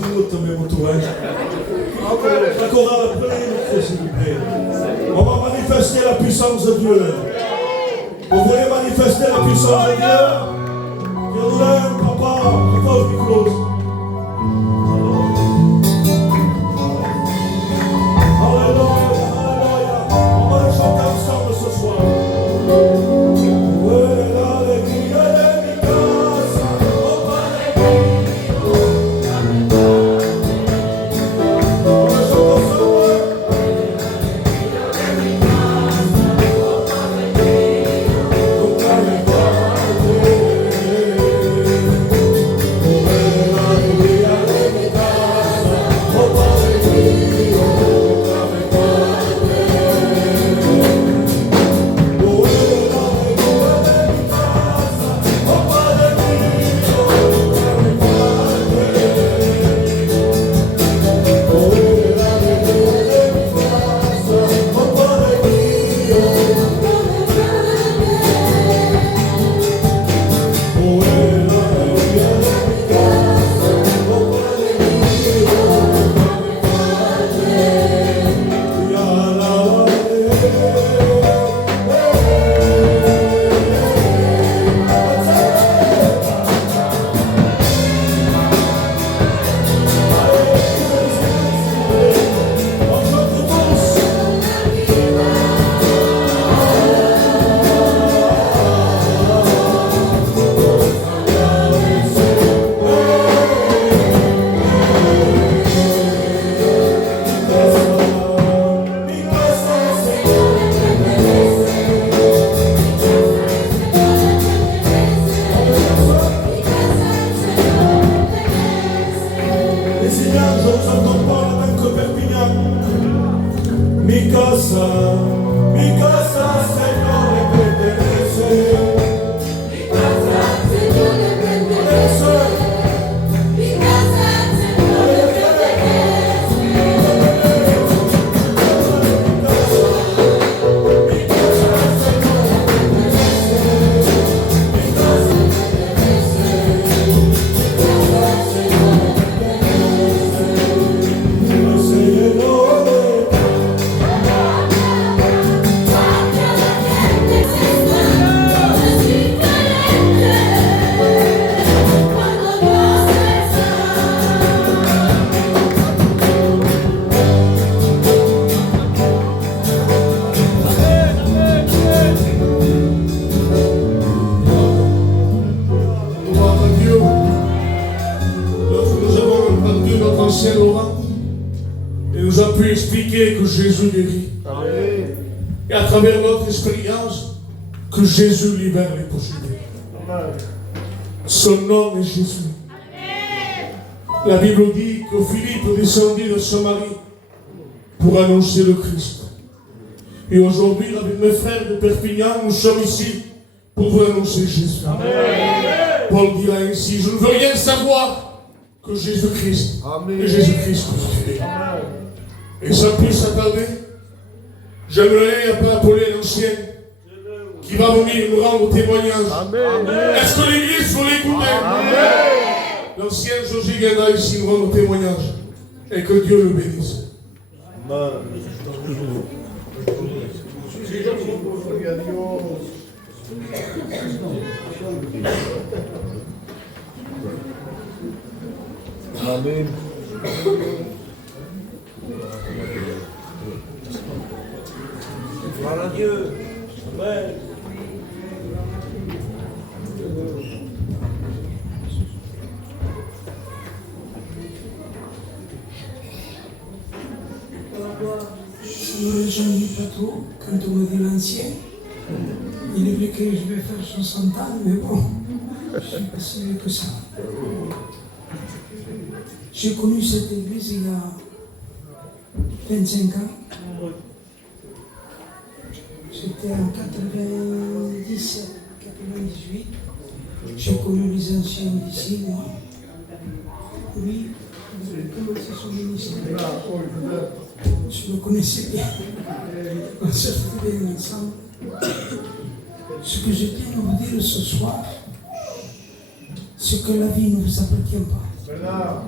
minute também muito bem. La chorale, prenez le micro, s'il vous plaît. On va manifester la puissance de Dieu. Vous voulez manifester la puissance de Dieu? Dieu l'aime, papa, il faut le micro. Alléluia, alléluia. On va le chanter ensemble ce soir. Oh, mi casa, Señor, le pertenece. Mi casa, Señor, le pertenece. Mi casa, Señor, le pertenece. Mi casa, Señor, le pertenece. Mi casa, le pertenece. Mi casa, Señor, le pertenece. Señor. Gloire à Dieu. Lorsque nous avons entendu notre ancien Laurent, il nous a pu expliquer que Jésus guérit. Et à travers notre expérience, que Jésus libère les possédés. Son nom est Jésus. La Bible dit que Philippe descendit de Samarie pour annoncer le Christ. Et aujourd'hui, avec mes frères de Perpignan, nous sommes ici pour vous annoncer Jésus. Paul dira ainsi, je ne veux rien savoir que Jésus-Christ et Jésus-Christ crucifié. Et sans plus s'attarder, j'aimerais appeler l'ancien qui va venir nous rendre témoignage. Est-ce que l'église faut l'écouter? L'ancien José viendra ici nous rendre témoignage. Et que Dieu le bénisse. Amen. Gloire à Dieu. Amen. Je ne me réjouis pas trop quand on me dit l'ancien. Il est vrai que je vais faire 60 ans, mais bon, je ne suis pas si vieux que ça. J'ai connu cette église il y a 25 ans. C'était en 97, 98. J'ai connu les anciens d'ici, moi. Oui, comment c'est son ministère? Je le connaissais bien. On se fait bien ensemble. Ce que je tiens à vous dire ce soir, c'est que la vie ne vous appartient pas.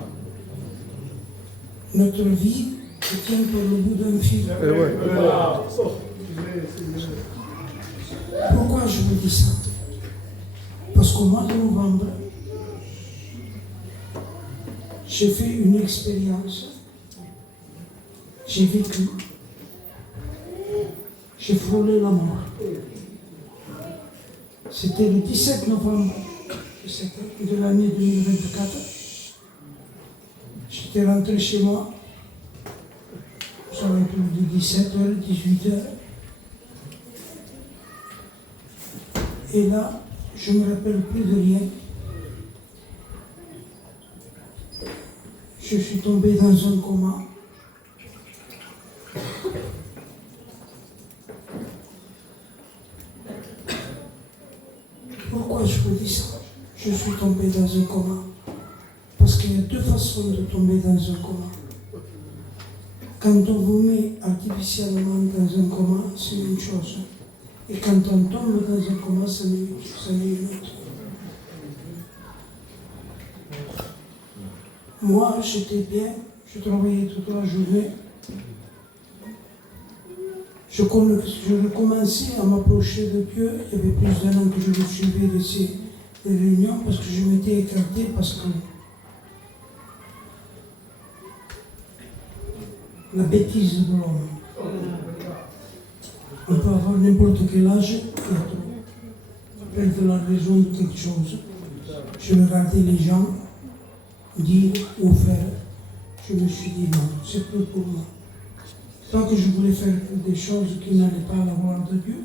Notre vie se tient par le bout d'un fil. Pourquoi je vous dis ça? Parce qu'au mois de novembre, j'ai fait une expérience. J'ai vécu. J'ai frôlé la mort. C'était le 17 novembre de l'année 2024. J'étais rentré chez moi. Ça va être de 17h, 18h. Et là, je ne me rappelle plus de rien. Je suis tombé dans un coma. Pourquoi je vous dis ça? Je suis tombé dans un coma. Parce qu'il y a deux façons de tomber dans un coma. Quand on vous met artificiellement dans un coma, c'est une chose. Et quand on tombe dans un coma, ça n'est une autre. Moi, j'étais bien, je travaillais toute la journée. Je recommençais à m'approcher de Dieu. Il y avait plus d'un an que je le suivais de ces réunions parce que je m'étais écarté, parce que la bêtise de l'homme. On peut avoir n'importe quel âge et perdre la raison de quelque chose. Je regardais les gens dire ou faire. Je me suis dit non, c'est plus pour moi. Tant que je voulais faire des choses qui n'allaient pas à la gloire de Dieu,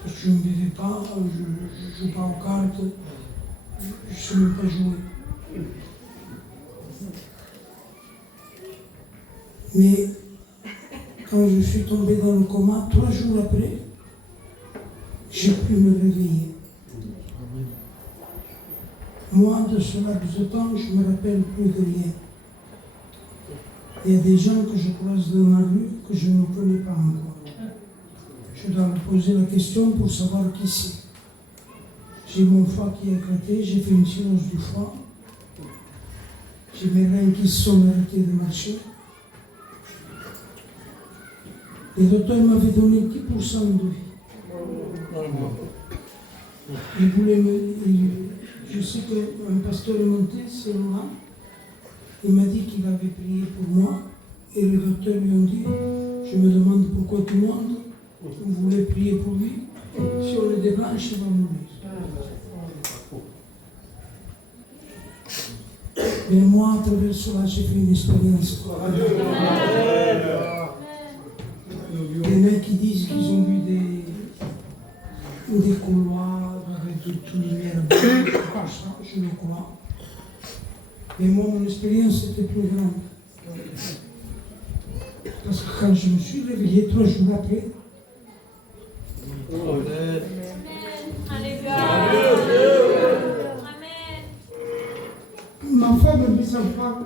parce que je ne vivais pas, je ne joue pas aux cartes, je ne sais même pas jouer. Mais quand je suis tombé dans le coma, 3 jours après, j'ai pu me réveiller. Moi, de ce laps de temps, je ne me rappelle plus de rien. Il y a des gens que je croise dans la rue que je ne connais pas encore. Je dois me poser la question pour savoir qui c'est. J'ai mon foie qui a éclaté, j'ai fait une cirrhose du foie. J'ai mes reins qui se sont arrêtés de marcher. Les docteurs m'avaient donné 10% de vie. Ils voulaient je sais qu'un pasteur est monté, c'est Laurent. Il m'a dit qu'il avait prié pour moi. Et les docteurs lui ont dit, je me demande pourquoi tout le monde, vous voulez prier pour lui. Si on le débranche, il va mourir. Mais moi, à travers cela, j'ai fait une expérience. Il y en a qui disent qu'ils ont vu des couloirs avec toute lumière, je le crois. Mais moi, mon expérience était plus grande. Parce que quand je me suis réveillé 3 jours après, ma femme et mes enfants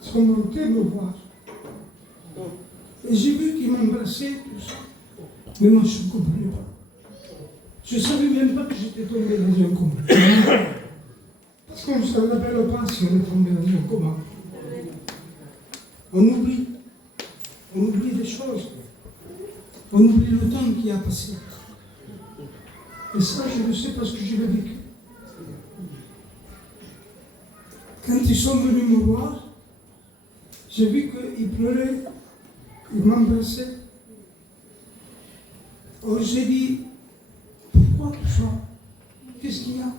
sont montés me voir. Et j'ai vu qu'ils m'embrassaient, tout ça. Mais moi, je ne comprenais pas. Je ne savais même pas que j'étais tombé dans un coma. Parce qu'on ne se rappelle pas si on est tombé dans un coma. On oublie. On oublie des choses. On oublie le temps qui a passé. Et ça, je le sais parce que je l'ai vécu. Quand ils sont venus me voir, j'ai vu qu'ils pleuraient, ils m'embrassaient. Alors j'ai dit, pourquoi tout ça? Qu'est-ce qu'il y a?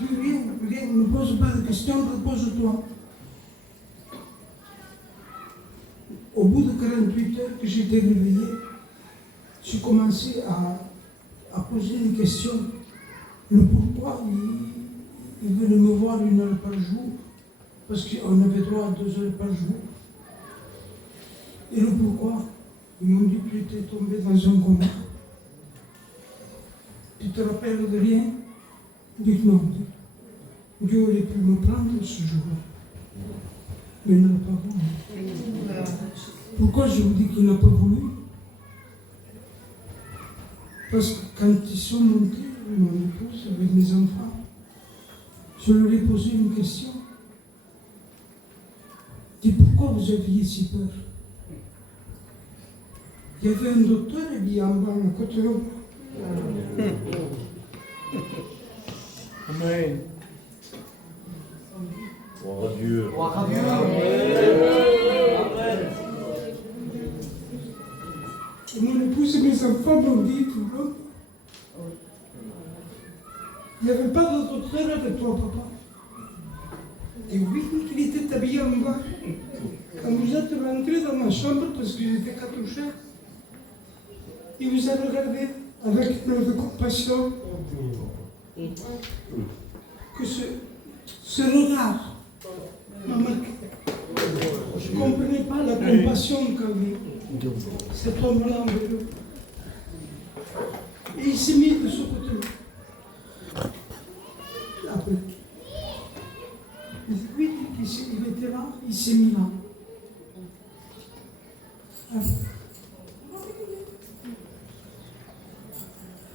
Je dis, rien, ne pose pas de questions, repose-toi. Au bout de 48 heures que j'étais réveillé, j'ai commencé à poser des questions. Le pourquoi ils venaient me voir 1 heure par jour, parce qu'on avait droit à 2 heures par jour. Et le pourquoi, ils m'ont dit que tu étais tombé dans un coma. Tu te rappelles de rien? Dites non. Dieu aurait pu me prendre ce jour-là. Mais il n'a pas voulu. Pourquoi je vous dis qu'il n'a pas voulu? Parce que quand ils sont montés, mon épouse avec mes enfants, je leur ai posé une question. Je dis, pourquoi vous aviez si peur? Il y avait un docteur, il dit en bas, à côté de moi. Amen. Gloire à Dieu. Et mon épouse et mes enfants m'ont dit tout le long, il n'y avait pas de docteur avec toi, papa. Et oui, il était habillé en bas. Quand vous êtes rentré dans ma chambre, parce que j'étais cartouché, il vous a regardé avec une de compassion. Que ce regard m'a marqué. Je ne comprenais pas la compassion qu'avait cet homme-là envers eux. Et il s'est mis de ce côté-là. Après. Oui, il était là, il s'est mis là. Après.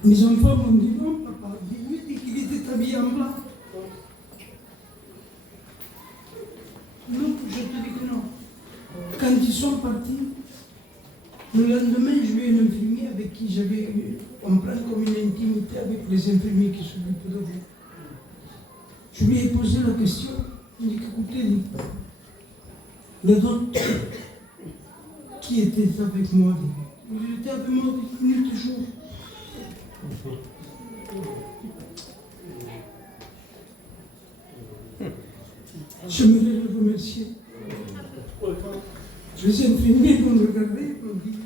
Mes enfants m'ont dit non, papa. Oui, qu'il était habillé en blanc. Non, je te dis que non. Quand ils sont partis, le lendemain, je lui ai un infirmier avec qui j'avais, on prend comme une intimité avec les infirmiers qui s'occupent de vous. Je lui ai posé la question. Il dit, écoutez, le docteur qui était avec moi, il était avec moi depuis toujours. J'aimerais le remercier. Les infirmiers m'ont regardé et m'ont dit,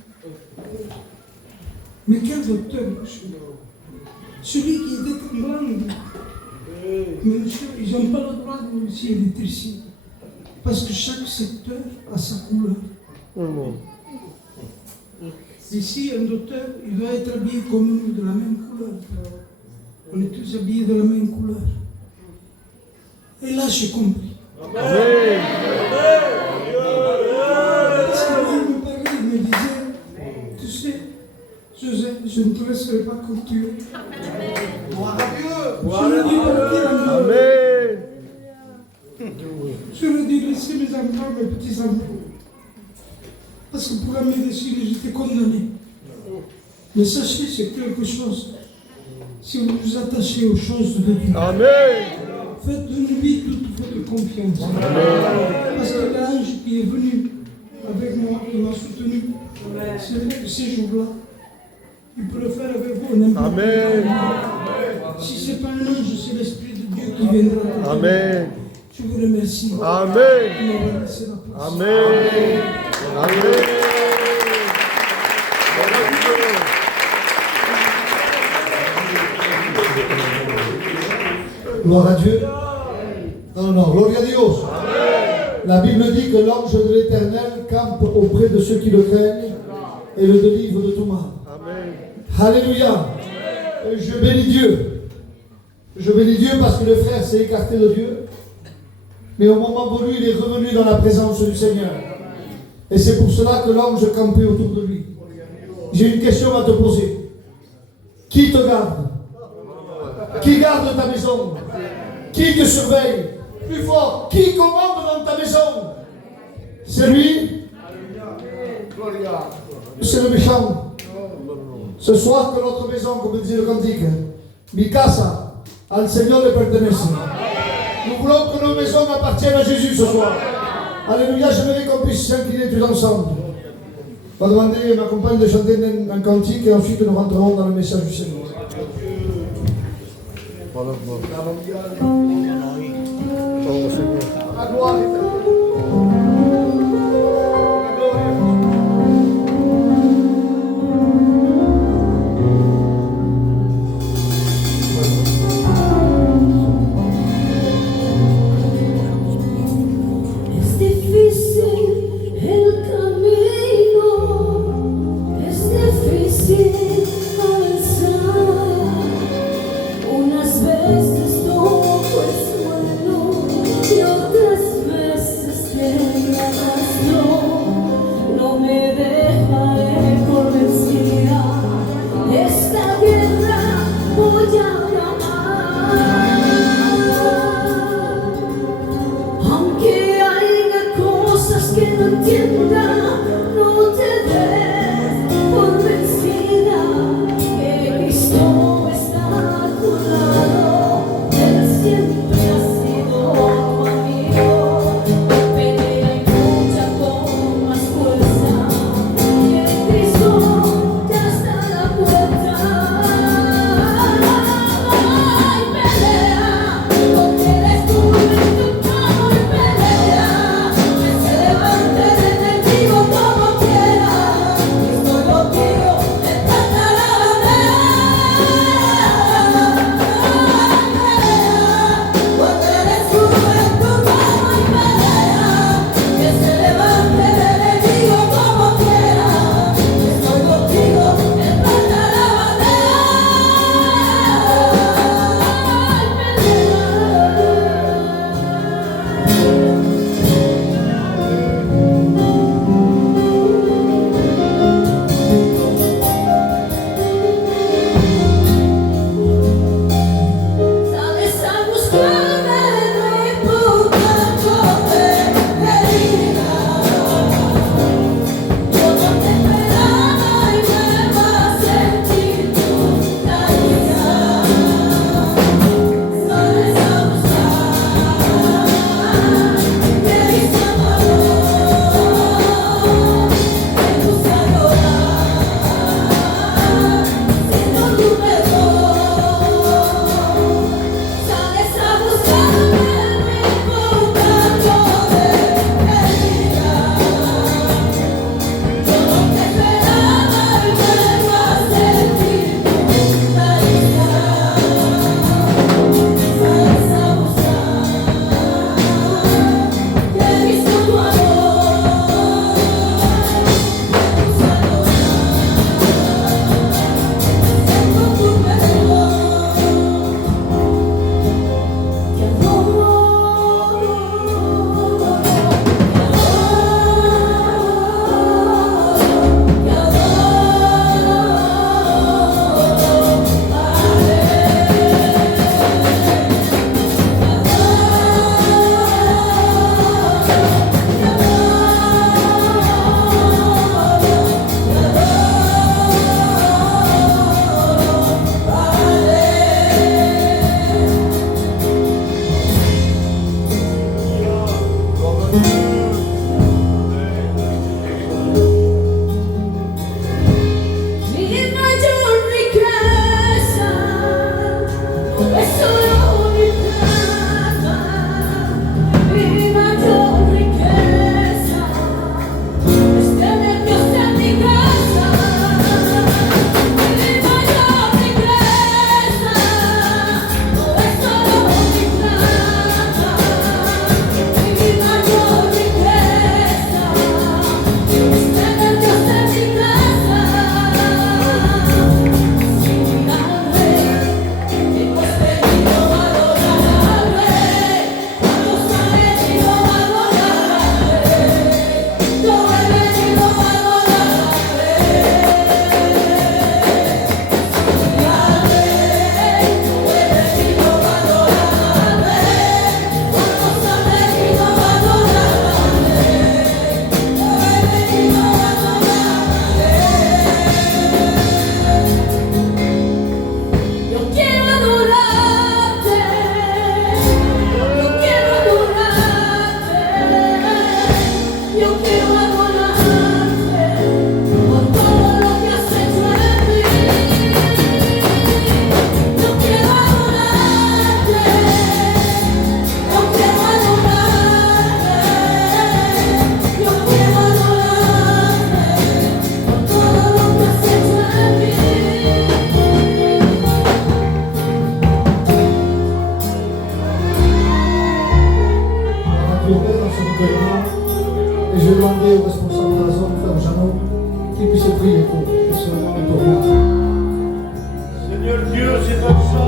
mais quel docteur, monsieur? Celui qui était en blanc. Mais monsieur, ils n'ont pas le droit de aussi électricité. Parce que chaque secteur a sa couleur. Ici, un docteur, il doit être habillé comme nous, de la même couleur. On est tous habillés de la même couleur. Et là, j'ai compris. Parce que lui, il me parlait, il me disait, tu sais, Joseph, je ne te laisserai pas comme tu es. Je lui dis, je lui dis, laissez mes enfants, mes petits-enfants. Parce que pour la médecine, j'étais condamné. Mais sachez, c'est quelque chose. Si vous vous attachez aux choses de Dieu, faites de nous toute votre confiance. Parce que l'ange qui est venu avec moi, qui m'a soutenu, ces jours-là, il peut le faire avec vous n'importe quel moment. Si ce n'est pas un ange, c'est l'Esprit de Dieu qui viendra. Amen. Je vous remercie. Amen. Il m'aura laissé la place. Amen. Amen. Gloire à Dieu. Non, gloria a Dios. La Bible dit que l'ange de l'Éternel campe auprès de ceux qui le craignent et le délivre de tout mal. Amen. Alléluia. Je bénis Dieu. Je bénis Dieu parce que le frère s'est écarté de Dieu. Mais au moment voulu, il est revenu dans la présence du Seigneur. Et c'est pour cela que l'ange campait autour de lui. J'ai une question à te poser. Qui te garde? Qui garde ta maison? Qui te surveille? Plus fort, qui commande dans ta maison? C'est lui? C'est le méchant. Ce soir que notre maison, comme disait le cantique, mi casa, al Seigneur le pertenece. Nous voulons que nos maisons appartiennent à Jésus ce soir. Alléluia, j'aimerais qu'on puisse s'incliner tous ensemble. Je vais demander à ma compagne de chanter un cantique et ensuite nous rentrerons dans le message du Seigneur. La gloire est Pelea, que se levante de Et je vais demander au responsable de la zone, frère Jeannot, qu'il puisse prier pour ce moment pour vous. Seigneur Dieu, c'est comme ça.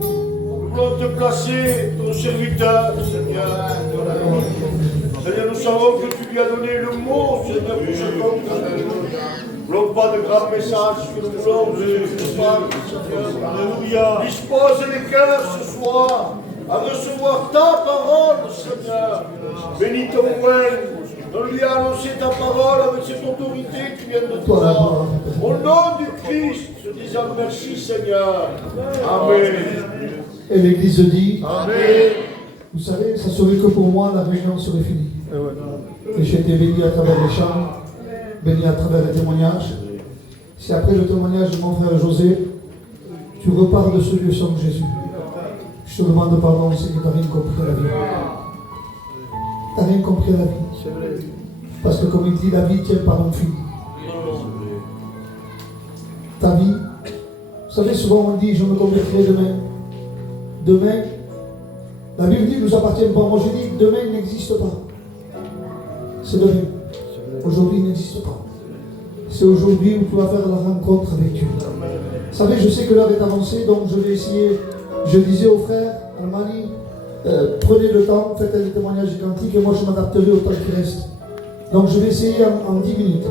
Nous voulons te placer, ton serviteur, Seigneur. Seigneur, nous savons que tu lui as donné le mot, Seigneur, pour ce temps. Nous ne voulons pas de grands messages que nous voulons, Seigneur. Alléluia. Dispose les cœurs ce soir à recevoir ta parole, Seigneur. Bénis ton règne. On lui a annoncé ta parole avec cette autorité qui vient de toi. Au nom du Christ, je dis merci, Seigneur. Amen. Et l'Église dit, Amen. Vous savez, ça serait que pour moi, la réunion serait finie. Et j'ai été béni à travers les chants, béni à travers les témoignages. Si après le témoignage de mon frère José, tu repars de ce lieu sans Jésus, je te demande pardon, c'est que tu n'as rien compris à la vie. Tu n'as rien compris à la vie. Parce que comme il dit, la vie tient par un fil. Ta vie, vous savez, souvent on dit, je me convertirai demain. Demain, la Bible dit, nous appartient pas. Moi je dis, demain n'existe pas. C'est demain. Aujourd'hui n'existe pas. C'est aujourd'hui où tu vas faire la rencontre avec Dieu. Vous savez, je sais que l'heure est avancée, donc je vais essayer. Je disais aux frères, Almani, prenez le temps, faites des témoignages cantiques et moi je m'adapterai au temps qui reste. Donc je vais essayer en 10 minutes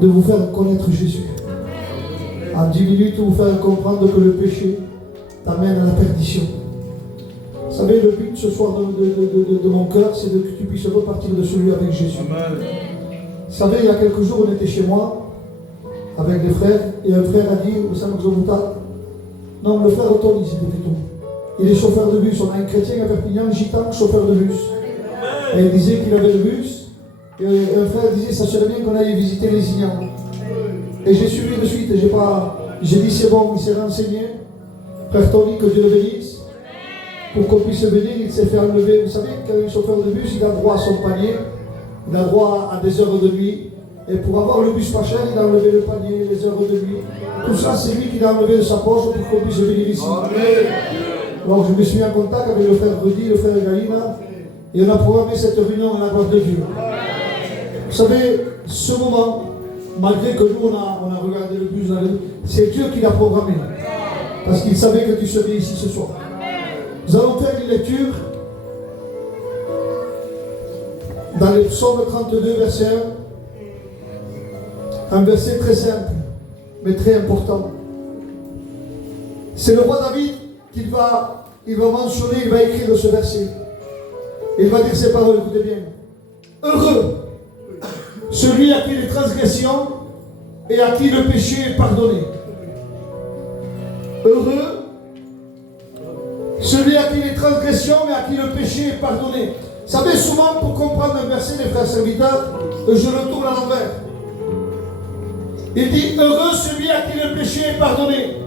de vous faire connaître Jésus. En 10 minutes, vous faire comprendre que le péché t'amène à la perdition. Vous savez, le but ce soir de mon cœur, c'est que tu puisses repartir de celui avec Jésus. Amen. Vous savez, il y a quelques jours, on était chez moi avec des frères et un frère a dit, vous savez que je vous parle. Non, le frère Tony, c'était plutôt. Il est chauffeur de bus. On a un chrétien à Perpignan, gitan, chauffeur de bus. Et il disait qu'il avait le bus. Et un frère disait, ça serait bien qu'on aille visiter les Ignans. Et j'ai suivi de suite. J'ai dit, c'est bon, il s'est renseigné. Frère Tony, que Dieu le bénisse. Pour qu'on puisse venir, il s'est fait enlever. Vous savez, quand un chauffeur de bus, il a droit à son panier. Il a droit à des heures de nuit. Et pour avoir le bus pas cher, il a enlevé le panier, les heures de nuit. Tout ça, c'est lui qui l'a enlevé de sa poche pour qu'on puisse venir ici. Alors, je me suis mis en contact avec le frère Rudy, le frère Galina, et on a programmé cette réunion à la gloire de Dieu. Vous savez, ce moment, malgré que nous, on a regardé le bus, c'est Dieu qui l'a programmé. Parce qu'il savait que tu serais ici ce soir. Nous allons faire une lecture dans le psaume 32, verset 1. Un verset très simple, mais très important. C'est le roi David qu'il va mentionner, il va écrire ce verset. Il va dire ces paroles, écoutez bien. Heureux celui à qui les transgressions et à qui le péché est pardonné. Heureux Celui à qui les transgressions et à qui le péché est pardonné. Vous savez, souvent, pour comprendre le verset des frères serviteurs, je le tourne à l'envers. Il dit, heureux celui à qui le péché est pardonné.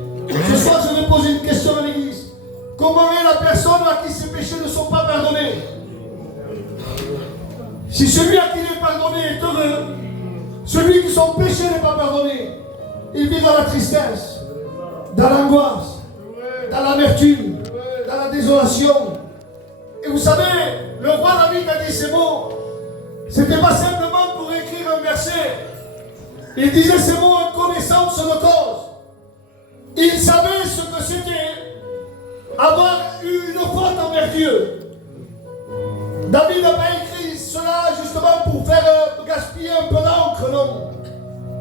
Ce soir, je vais poser une question à l'église. Comment est la personne à qui ses péchés ne sont pas pardonnés? Si celui à qui il est pardonné est heureux, celui qui son péché n'est pas pardonné, il vit dans la tristesse, dans l'angoisse, dans l'amertume, dans la désolation. Et vous savez, le roi David a dit ces mots. C'était pas simplement pour écrire un verset. Il disait ces mots en connaissance de cause. Il savait ce que c'était avoir eu une faute envers Dieu. David n'a pas écrit cela justement pour faire gaspiller un peu d'encre, non.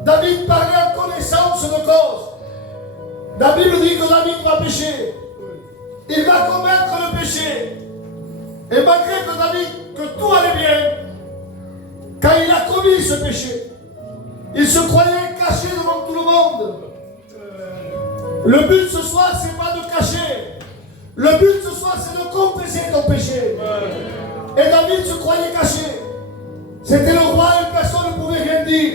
David parlait en connaissance de cause. La Bible dit que David va pécher. Il va commettre le péché. Et malgré que David, que tout allait bien, quand il a commis ce péché, il se croyait caché devant tout le monde. Le but ce soir, c'est pas de cacher. Le but ce soir, c'est de confesser ton péché. Et David se croyait caché. C'était le roi et personne ne pouvait rien dire.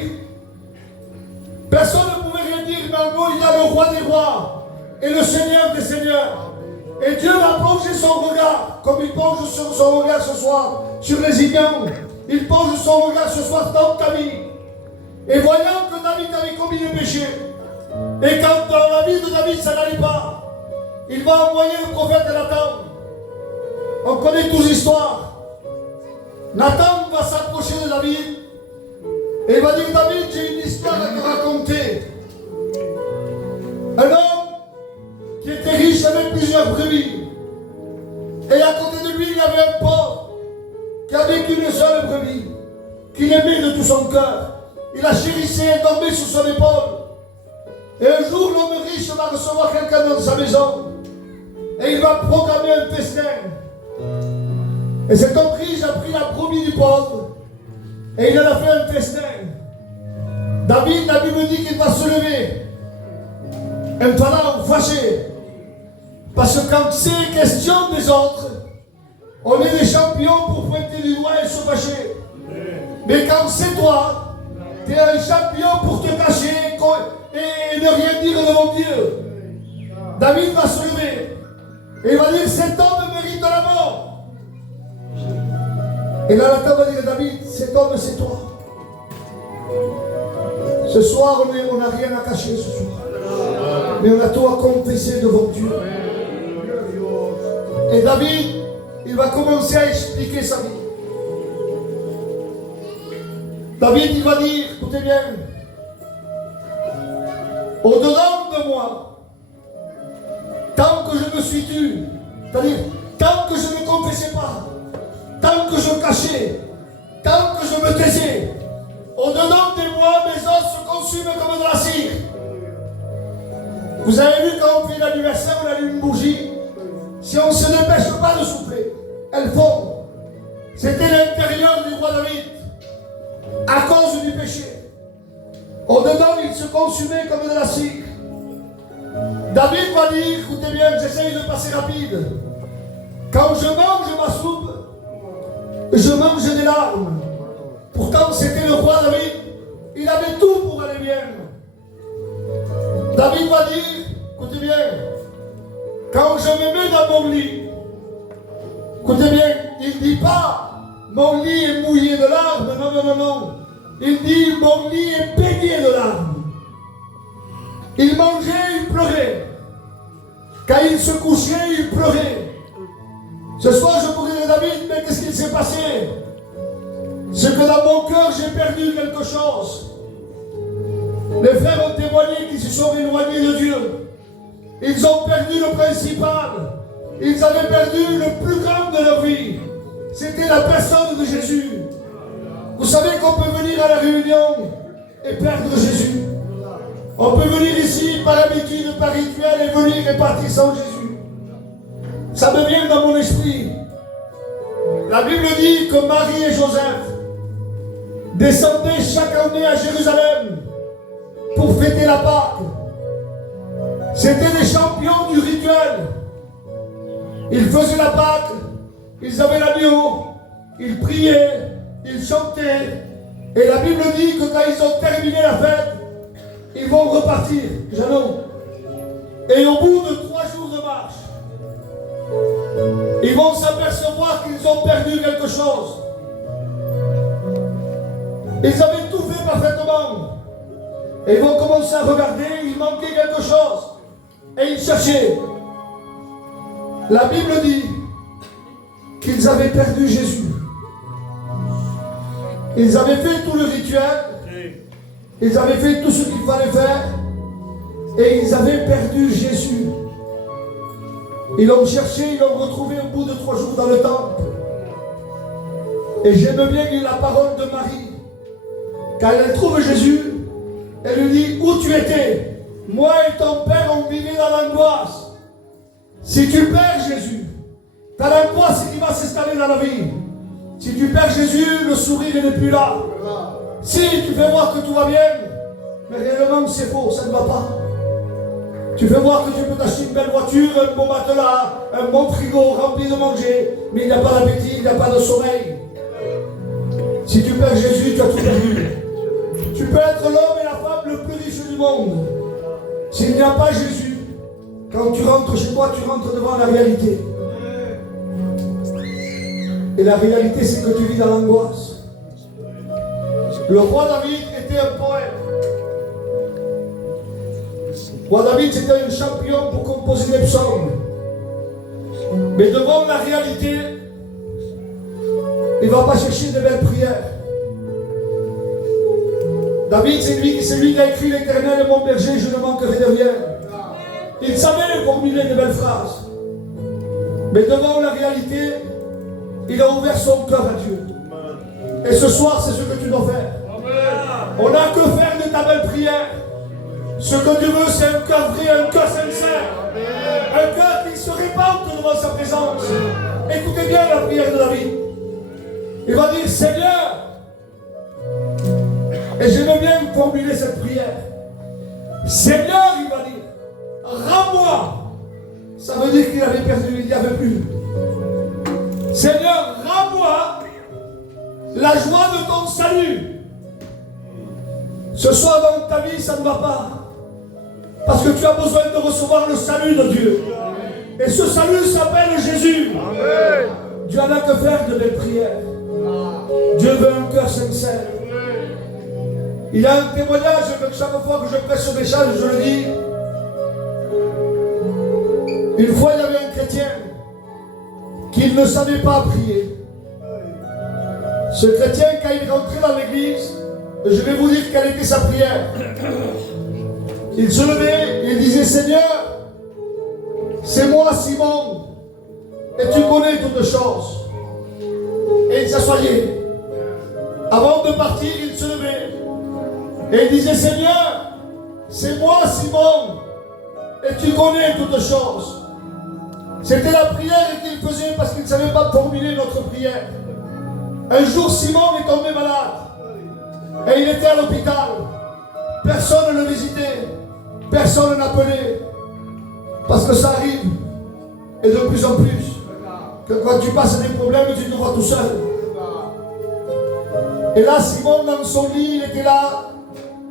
Personne ne pouvait rien dire, mais en gros, il a le roi des rois et le Seigneur des seigneurs. Et Dieu va plonger son regard, comme il plonge son regard ce soir sur les Indiens. Il plonge son regard ce soir dans ta vie. Et voyant que David avait commis le péché, et quand dans la vie de David ça n'allait pas, il va envoyer le prophète Nathan. On connaît tous l'histoire. Nathan va s'approcher de David et il va dire, David, j'ai une histoire à te raconter. Un homme qui était riche avec plusieurs brebis. Et à côté de lui, il y avait un pauvre qui avait qu'une seule brebis, qu'il aimait de tout son cœur. Il la chérissait, elle dormait sur son épaule. Et un jour, l'homme riche va recevoir quelqu'un dans sa maison. Et il va programmer un festin. Et cet homme riche a pris la brebis du pauvre. Et il en a fait un festin. David, la Bible dit qu'il va se lever. Un talent fâché. Parce que quand c'est question des autres, on est des champions pour pointer du doigt et se fâcher. Mais quand c'est toi, tu es un champion pour te cacher et ne rien dire devant Dieu. David va se lever et il va dire, cet homme mérite la mort. Et là, Nathan va dire, David, cet homme c'est toi. Ce soir, on n'a rien à cacher ce soir. Mais on a tout à confesser devant Dieu. Et David, il va commencer à expliquer sa vie. David, il va dire, écoutez bien, au-dedans de moi, tant que je me suis tu, c'est-à-dire, tant que je ne confessais pas, tant que je cachais, tant que je me taisais, au-dedans de moi, mes os se consument comme de la cire. Vous avez vu quand on fait l'anniversaire, on allume une bougie. Si on ne se dépêche pas de souffler, elle fond. C'était l'intérieur du roi David, à cause du péché. Au-dedans, il se consumait comme de la cire. David va dire, écoutez bien, j'essaye de passer rapide. Quand je mange ma soupe, je mange des larmes. Pourtant, c'était le roi David. Il avait tout pour aller bien. David va dire, écoutez bien, quand je me mets dans mon lit, écoutez bien, il ne dit pas, mon lit est mouillé de larmes, non, non, non, non. Il dit, mon lit est baigné de larmes. Il mangeait, il pleurait. Quand il se couchait, il pleurait. Ce soir, je pourrais dire, David, mais qu'est-ce qu'il s'est passé? C'est que dans mon cœur, j'ai perdu quelque chose. Les frères ont témoigné qu'ils se sont éloignés de Dieu. Ils ont perdu le principal. Ils avaient perdu le plus grand de leur vie. C'était la personne de Jésus. Vous savez qu'on peut venir à la réunion et perdre Jésus. On peut venir ici par habitude, par rituel et venir et partir sans Jésus. Ça me vient dans mon esprit. La Bible dit que Marie et Joseph descendaient chaque année à Jérusalem pour fêter la Pâque. C'était des champions du rituel. Ils faisaient la Pâque, ils avaient l'agneau, ils priaient, ils chantaient. Et la Bible dit que quand ils ont terminé la fête, ils vont repartir. Jeannot. Et au bout de 3 jours de marche, ils vont s'apercevoir qu'ils ont perdu quelque chose. Ils avaient tout fait parfaitement. Et ils vont commencer à regarder, il manquait quelque chose. Et ils cherchaient. La Bible dit qu'ils avaient perdu Jésus. Ils avaient fait tout le rituel. Ils avaient fait tout ce qu'il fallait faire. Et ils avaient perdu Jésus. Ils l'ont cherché, ils l'ont retrouvé au bout de 3 jours dans le temple. Et j'aime bien lire la parole de Marie. Quand elle trouve Jésus, elle lui dit, où tu étais? Moi et ton père, on vivait dans l'angoisse. Si tu perds Jésus, t'as l'angoisse qui va s'installer dans la vie. Si tu perds Jésus, le sourire n'est plus là. Si tu fais voir que tout va bien, mais réellement c'est faux, ça ne va pas. Tu fais voir que tu peux t'acheter une belle voiture, un bon matelas, un bon frigo rempli de manger, mais il n'y a pas d'appétit, il n'y a pas de sommeil. Si tu perds Jésus, tu as tout perdu. Tu peux être l'homme et la femme le plus riche du monde. S'il n'y a pas Jésus, quand tu rentres chez toi, tu rentres devant la réalité. Et la réalité, c'est que tu vis dans l'angoisse. Le roi David était un poète. Le roi David, c'était un champion pour composer des psaumes. Mais devant la réalité, il ne va pas chercher de belles prières. David, c'est lui qui a écrit l'Éternel est mon berger, je ne manquerai de rien. Il savait formuler de belles phrases. Mais devant la réalité, il a ouvert son cœur à Dieu. Et ce soir, c'est ce que tu dois faire. On n'a que faire de ta belle prière. Ce que Dieu veut, c'est un cœur vrai, un cœur sincère. Un cœur qui se répande devant sa présence. Écoutez bien la prière de David. Il va dire, Seigneur, et j'aime bien formuler cette prière. Seigneur, il va dire, rends-moi. Ça veut dire qu'il avait perdu, il n'y avait plus. Seigneur, rends-moi la joie de ton salut. Ce soir dans ta vie, ça ne va pas. Parce que tu as besoin de recevoir le salut de Dieu. Et ce salut s'appelle Jésus. Amen. Dieu n'a que faire de belles prières. Dieu veut un cœur sincère. Il y a un témoignage que chaque fois que je prêche ce message, je le dis. Une fois, il y avait un chrétien qui ne savait pas prier. Ce chrétien, quand il rentrait dans l'église, je vais vous dire quelle était sa prière. Il se levait, il disait, Seigneur, c'est moi Simon, et tu connais toutes choses. Et il s'assoyait. Avant de partir, il se levait. Et il disait, Seigneur, c'est moi Simon, et tu connais toutes choses. C'était la prière qu'il faisait parce qu'il ne savait pas formuler notre prière. Un jour, Simon est tombé malade. Et il était à l'hôpital. Personne ne le visitait. Personne n'appelait. Parce que ça arrive. Et de plus en plus. Que quand tu passes des problèmes, tu te vois tout seul. Et là, Simon, dans son lit, il était là.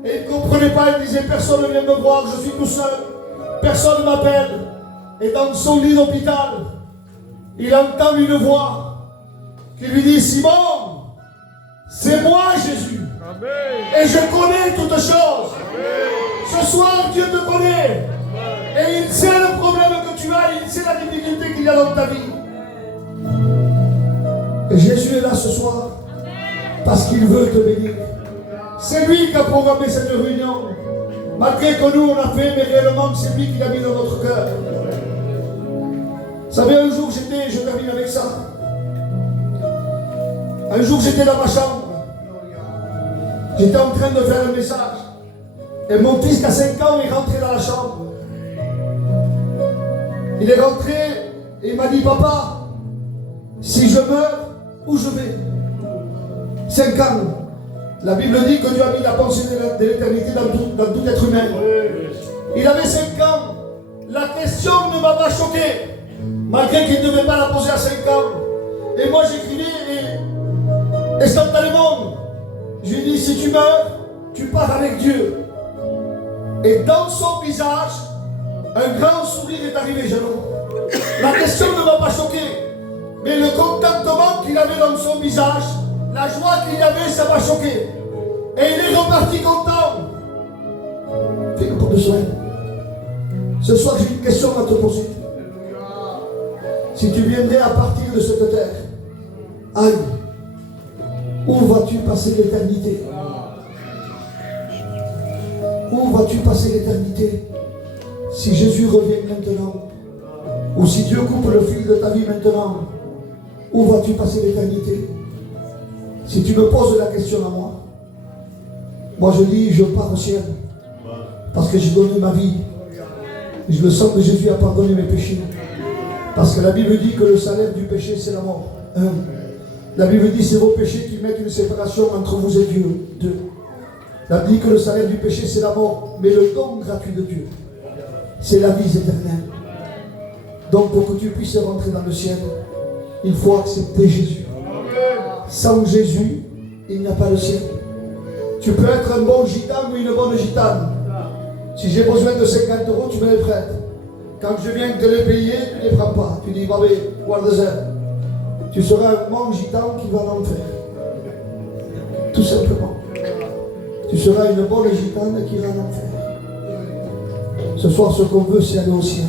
Et il ne comprenait pas. Il disait, personne ne vient me voir. Je suis tout seul. Personne ne m'appelle. Et dans son lit d'hôpital, il entend une voix qui lui dit, Simon, c'est moi Jésus. Amen. Et je connais toutes choses. Amen. Ce soir, Dieu te connaît. Amen. Et il sait le problème que tu as, il sait la difficulté qu'il y a dans ta vie. Et Jésus est là ce soir parce qu'il veut te bénir. C'est lui qui a programmé cette réunion. Malgré que nous on a fait, mais réellement c'est lui qui l'a mis dans notre cœur. Vous savez, un jour je termine avec ça. Un jour j'étais dans ma chambre. J'étais en train de faire un message. Et mon fils qui a 5 ans est rentré dans la chambre. Il est rentré et il m'a dit, papa, si je meurs, où je vais? 5 ans. La Bible dit que Dieu a mis la pensée de l'éternité dans tout être humain. Il avait 5 ans. La question ne m'a pas choqué. Malgré qu'il ne devait pas la poser à 5 ans. Et moi j'écrivais et instantanément, je lui dis si tu meurs, tu pars avec Dieu. Et dans son visage, un grand sourire est arrivé, Jeannot. La question ne m'a pas choqué, mais le contentement qu'il avait dans son visage, la joie qu'il avait, ça m'a choqué. Et il est reparti content. Fais-le pour besoin. Ce soir, j'ai une question à te poser. Si tu viendrais à partir de cette terre, aïe, où vas-tu passer l'éternité? Où vas-tu passer l'éternité? Si Jésus revient maintenant, ou si Dieu coupe le fil de ta vie maintenant, où vas-tu passer l'éternité? Si tu me poses la question à moi, moi je dis je pars au ciel, parce que j'ai donné ma vie. Je le sens que Jésus a pardonné mes péchés. Parce que la Bible dit que le salaire du péché c'est la mort. La Bible dit c'est vos péchés qui mettent une séparation entre vous et Dieu. Deux. La Bible dit que le salaire du péché c'est la mort, mais le don gratuit de Dieu c'est la vie éternelle. Donc pour que tu puisses rentrer dans le ciel, il faut accepter Jésus. Sans Jésus, il n'y a pas de ciel. Tu peux être un bon gitan ou une bonne gitane. Si j'ai besoin de 50 €, tu me les prêtes. Quand je viens te les payer, tu ne les prends pas. Tu dis, babé, guarde-en. Tu seras un bon gitan qui va en enfer. Tout simplement. Tu seras une bonne gitane qui va en enfer. Ce soir, ce qu'on veut, c'est aller au ciel.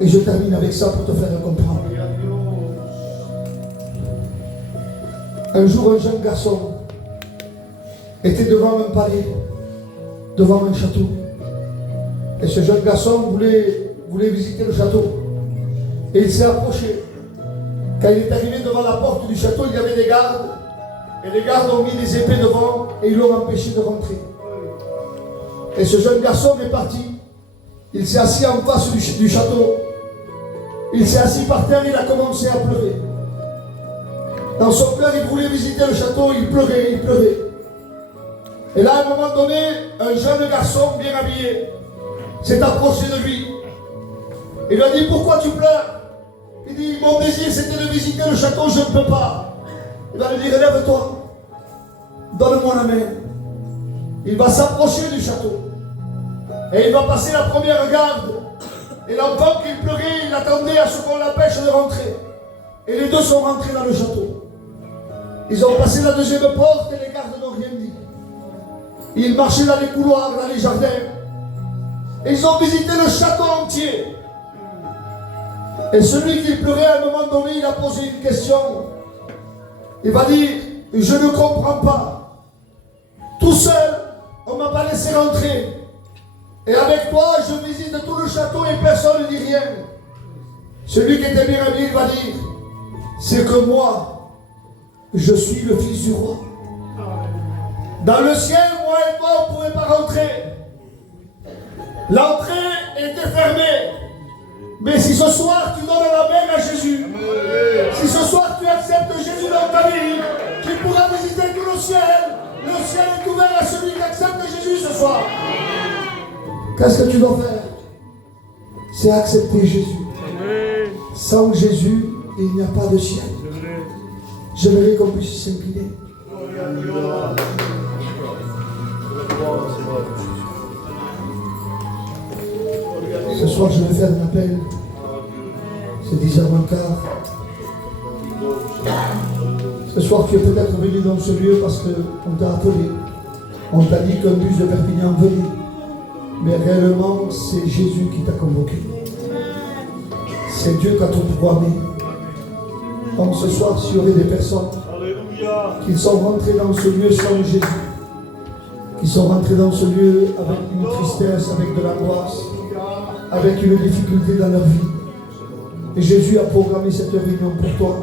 Et je termine avec ça pour te faire comprendre. Un jour, un jeune garçon était devant un palais, devant un château. Et ce jeune garçon voulait visiter le château. Et il s'est approché. Quand il est arrivé devant la porte du château, il y avait des gardes. Et les gardes ont mis des épées devant et ils l'ont empêché de rentrer. Et ce jeune garçon est parti. Il s'est assis en face du château. Il s'est assis par terre et il a commencé à pleurer. Dans son cœur, il voulait visiter le château, il pleurait, il pleurait. Et là, à un moment donné, un jeune garçon bien habillé s'est approché de lui. Il lui a dit, pourquoi tu pleures? Il dit, mon désir c'était de visiter le château, je ne peux pas. Il va lui dire, lève-toi, donne-moi la main. Il va s'approcher du château. Et il va passer la première garde. Et l'enfant qui pleurait, il attendait à ce qu'on l'empêche de rentrer. Et les deux sont rentrés dans le château. Ils ont passé la deuxième porte et les gardes n'ont rien dit. Ils marchaient dans les couloirs, dans les jardins. Et ils ont visité le château entier. Et celui qui pleurait, à un moment donné, il a posé une question. Il va dire, je ne comprends pas. Tout seul, on ne m'a pas laissé rentrer. Et avec toi, je visite tout le château et personne ne dit rien. Celui qui était bien habillé, il va dire, c'est que moi, je suis le fils du roi. Dans le ciel, moi et toi, on ne pouvait pas rentrer. L'entrée était fermée. Mais si ce soir, tu donnes la main à Jésus, si ce soir, tu acceptes Jésus dans ta vie, tu pourras visiter tout le ciel. Le ciel est ouvert à celui qui accepte Jésus ce soir. Qu'est-ce que tu dois faire? C'est accepter Jésus. Sans Jésus, il n'y a pas de ciel. J'aimerais qu'on puisse s'incliner. Ce soir, je vais faire un appel. C'est 10h15. Ce soir, tu es peut-être venu dans ce lieu parce qu'on t'a appelé. On t'a dit qu'un bus de Perpignan venait. Mais réellement, c'est Jésus qui t'a convoqué. C'est Dieu qui a tout programmé. Donc ce soir, s'il y aurait des personnes qui sont rentrées dans ce lieu sans Jésus, qui sont rentrées dans ce lieu avec une tristesse, avec de l'angoisse, avec une difficulté dans leur vie, et Jésus a programmé cette réunion pour toi,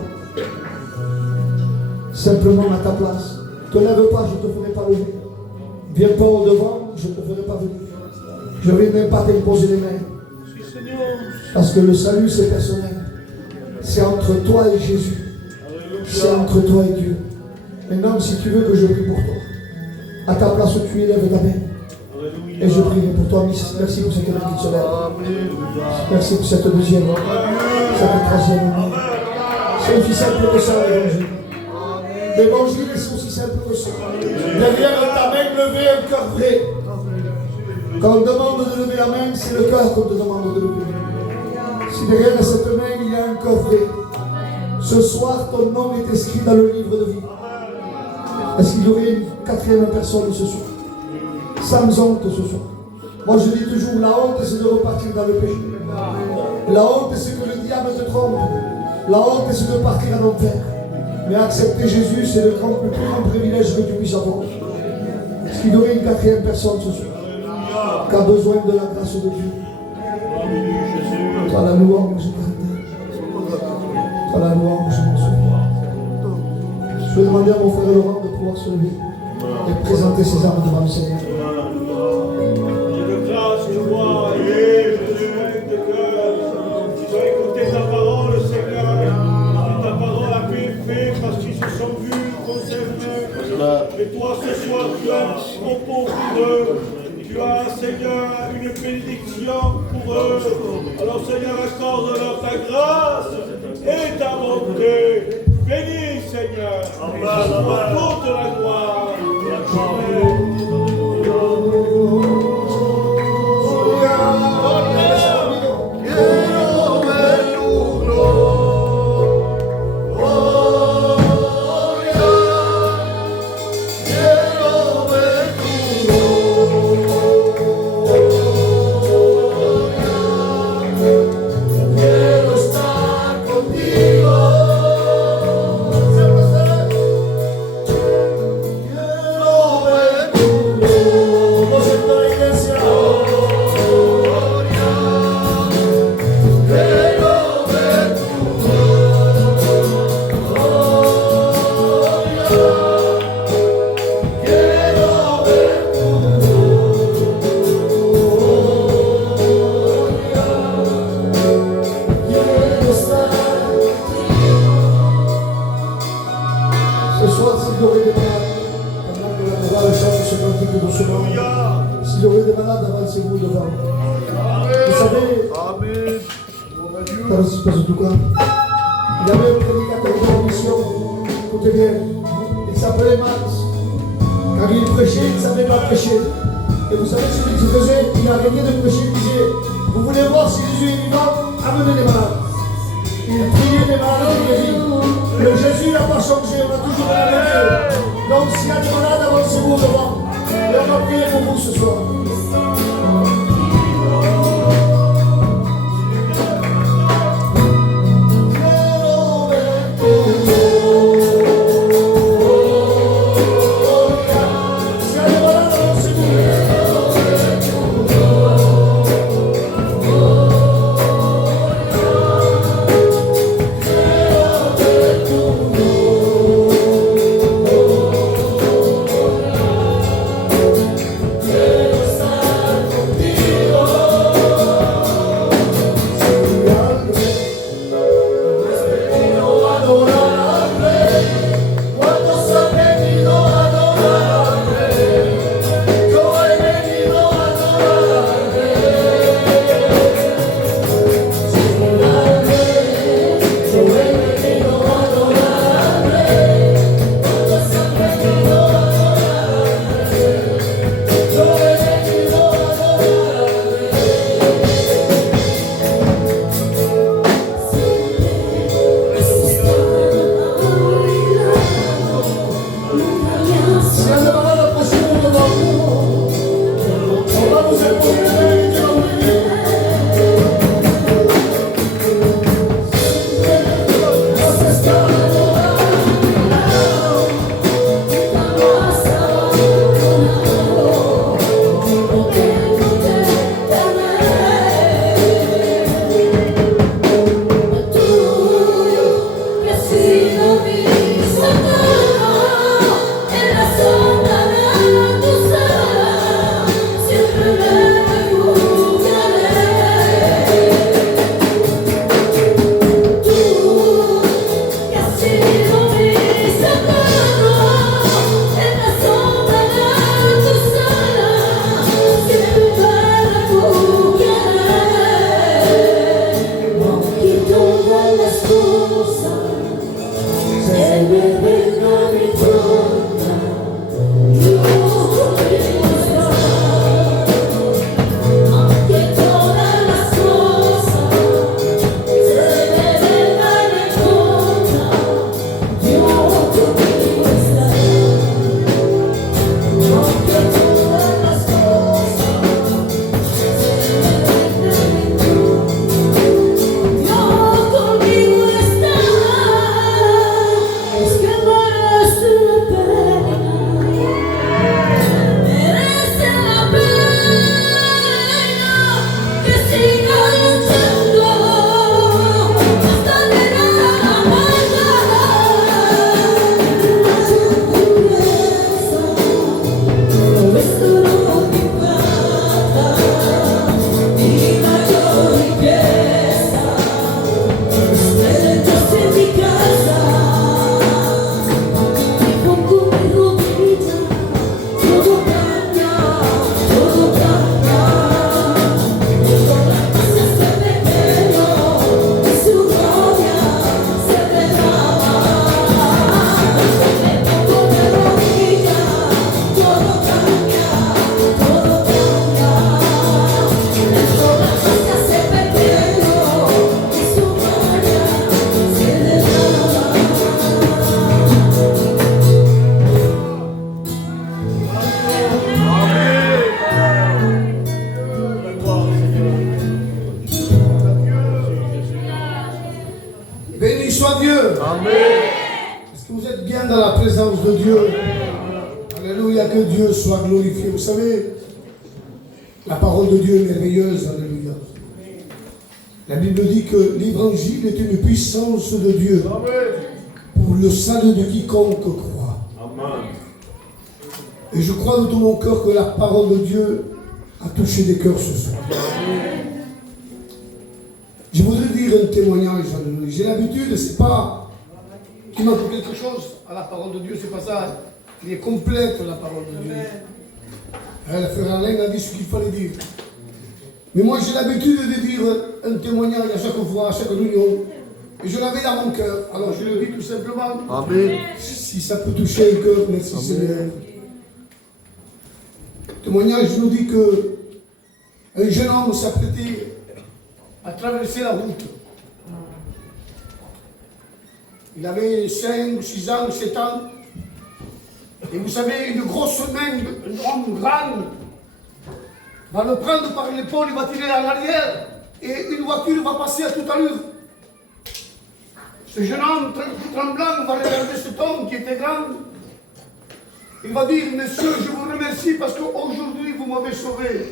simplement à ta place. Ne te lève pas, je ne te ferai pas lever. Viens pas au devant, je ne te ferai pas venir. Je ne viendrai pas t'imposer les mains. Parce que le salut, c'est personnel. C'est entre toi et Jésus. C'est entre toi et Dieu. Maintenant, si tu veux que je prie pour toi, à ta place où tu es, lève ta main. Et je prie pour toi, merci pour cette année qui se lève. Merci pour cette deuxième, cette troisième année. C'est aussi simple que ça, l'évangile. L'évangile est aussi simple que ça. Derrière ta main levée, un cœur vrai. Quand on demande de lever la main, c'est le cœur qu'on te demande de lever. Si derrière cette main, il y a un cœur vrai, ce soir, ton nom est inscrit dans le livre de vie. Est-ce qu'il y aurait une quatrième personne ce soir? Sans honte ce soir. Moi je dis toujours, la honte c'est de repartir dans le péché. La honte c'est que le diable te trompe. La honte c'est de partir à l'enfer. Mais accepter Jésus c'est le plus grand privilège que tu puisses avoir. Est-ce qu'il y aurait une quatrième personne ce soir qui a besoin de la grâce de Dieu? Toi la louange, toi la louange, mon Dieu. Je vais demander à mon frère Laurent de pouvoir se lever et présenter ses armes devant le Seigneur. Dieu de grâce, de joie, et Jésus, de cœur. Ils ont écouté ta parole, Seigneur. Et ta parole a pu être faite parce qu'ils se sont vus concernés. Et toi, ce soir, tu as un propos pour eux. Tu as, Seigneur, une bénédiction pour eux. Alors, Seigneur, accorde-leur ta grâce et ta bonté. Bénis, Seigneur, pour toute la gloire. S'il y aurait des malades, avancez-vous devant. Vous savez, dans le espace de tout cas, il y avait un prédicateur de mission, écoutez bien, il s'appelait Max. Quand il prêchait, il ne savait pas prêcher. Et vous savez ce qu'il faisait? Il arrêtait de prêcher, il disait, vous voulez voir si Jésus est vivant? Amenez les malades. Il priait les malades et les guérit. Le Jésus n'a pas changé, on a toujours la même Dieu. Donc s'il y a des malades, avancez-vous devant. Et on va prier pour vous ce soir. Est-ce que vous êtes bien dans la présence de Dieu? Alléluia, que Dieu soit glorifié. Vous savez, la parole de Dieu est merveilleuse. Alléluia. La Bible dit que l'évangile est une puissance de Dieu pour le salut de quiconque croit. Et je crois de tout mon cœur que la parole de Dieu a touché des cœurs ce soir. Je voudrais dire un témoignage. J'ai l'habitude, c'est pas qu'il manque quelque chose à la parole de Dieu, c'est pas ça. Il est complète la parole de Dieu. Le frère Alain a dit ce qu'il fallait dire. Mais moi j'ai l'habitude de dire un témoignage à chaque fois, à chaque réunion. Et je l'avais dans mon cœur. Alors je le dis tout simplement. Amen. Si ça peut toucher le cœur, merci Seigneur. Le témoignage nous dit que un jeune homme s'apprêtait à traverser la route. Il avait 5, 6 ans, 7 ans. Et vous savez, une grosse main, un homme grand, va le prendre par l'épaule, il va tirer en arrière. Et une voiture va passer à toute allure. Ce jeune homme, tremblant, va regarder cet homme qui était grand. Il va dire, monsieur, je vous remercie parce qu'aujourd'hui, vous m'avez sauvé.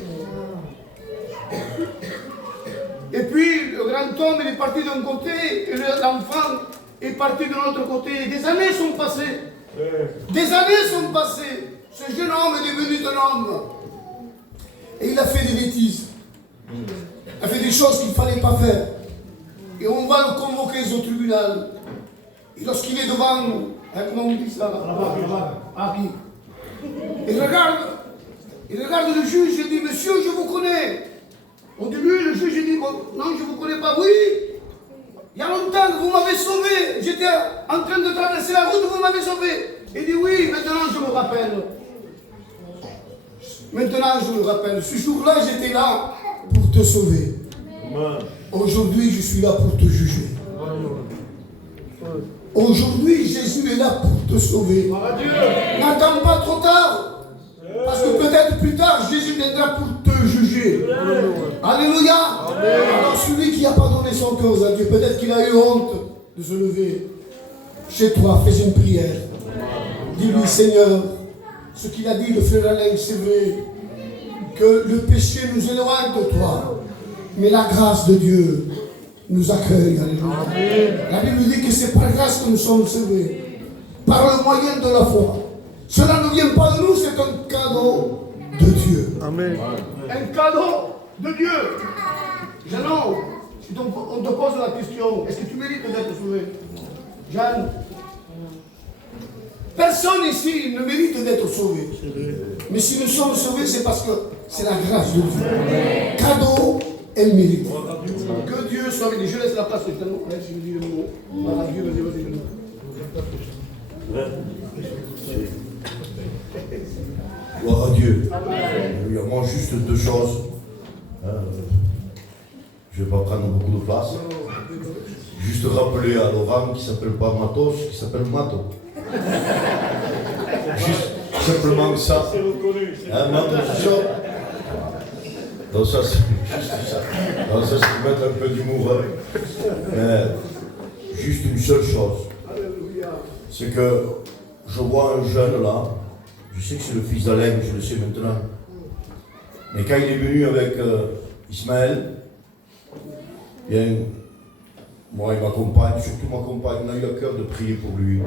Et puis, le grand homme, il est parti d'un côté, et l'enfant est parti de l'autre côté. Des années sont passées. Des années sont passées. Ce jeune homme est devenu un homme. Et il a fait des bêtises. Il a fait des choses qu'il ne fallait pas faire. Et on va le convoquer au tribunal. Et lorsqu'il est devant, comment on dit ça là? Harry. Il regarde le juge et dit, monsieur, je vous connais. Au début, le juge dit, bon, non, je ne vous connais pas. Oui, il y a longtemps que vous m'avez sauvé. J'étais en train de traverser la route, vous m'avez sauvé. Il dit, oui, maintenant je me rappelle. Maintenant je me rappelle. Ce jour-là, j'étais là pour te sauver. Aujourd'hui, je suis là pour te juger. Aujourd'hui, Jésus est là pour te sauver. N'attends pas trop tard. Parce que peut-être plus tard, Jésus viendra pour te juger. Alléluia. Alors celui qui n'a pas donné son cœur à Dieu, peut-être qu'il a eu honte de se lever. Chez toi, fais une prière. Dis-lui, Seigneur, ce qu'il a dit le frère Alain, c'est vrai. Que le péché nous éloigne de toi. Mais la grâce de Dieu nous accueille. Alléluia. La Bible dit que c'est par grâce que nous sommes sauvés. Par le moyen de la foi. Cela ne vient pas de nous, c'est un cadeau de Dieu. Amen. Un cadeau de Dieu. Jean, si on te pose la question, est-ce que tu mérites d'être sauvé? Jean, personne ici ne mérite d'être sauvé. Mais si nous sommes sauvés, c'est parce que c'est la grâce de Dieu. Cadeau et mérite. Que Dieu soit béni. Je laisse la place. Je dis le mot. Voilà, Dieu, vas-y. Gloire à Dieu. Il y a moi juste deux choses. Je ne vais pas prendre beaucoup de place. Juste rappeler à Laurent qui ne s'appelle pas Matos, qui s'appelle Mato. Juste simplement ça. Mato, c'est ça. Donc ça, c'est juste ça. Donc ça, c'est pour mettre un peu d'humour. Juste une seule chose. C'est que je vois un jeune là. Je sais que c'est le fils d'Alain, je le sais maintenant. Mais quand il est venu avec Ismaël, bien, moi il m'accompagne, surtout m'accompagne, on a eu le cœur de prier pour lui.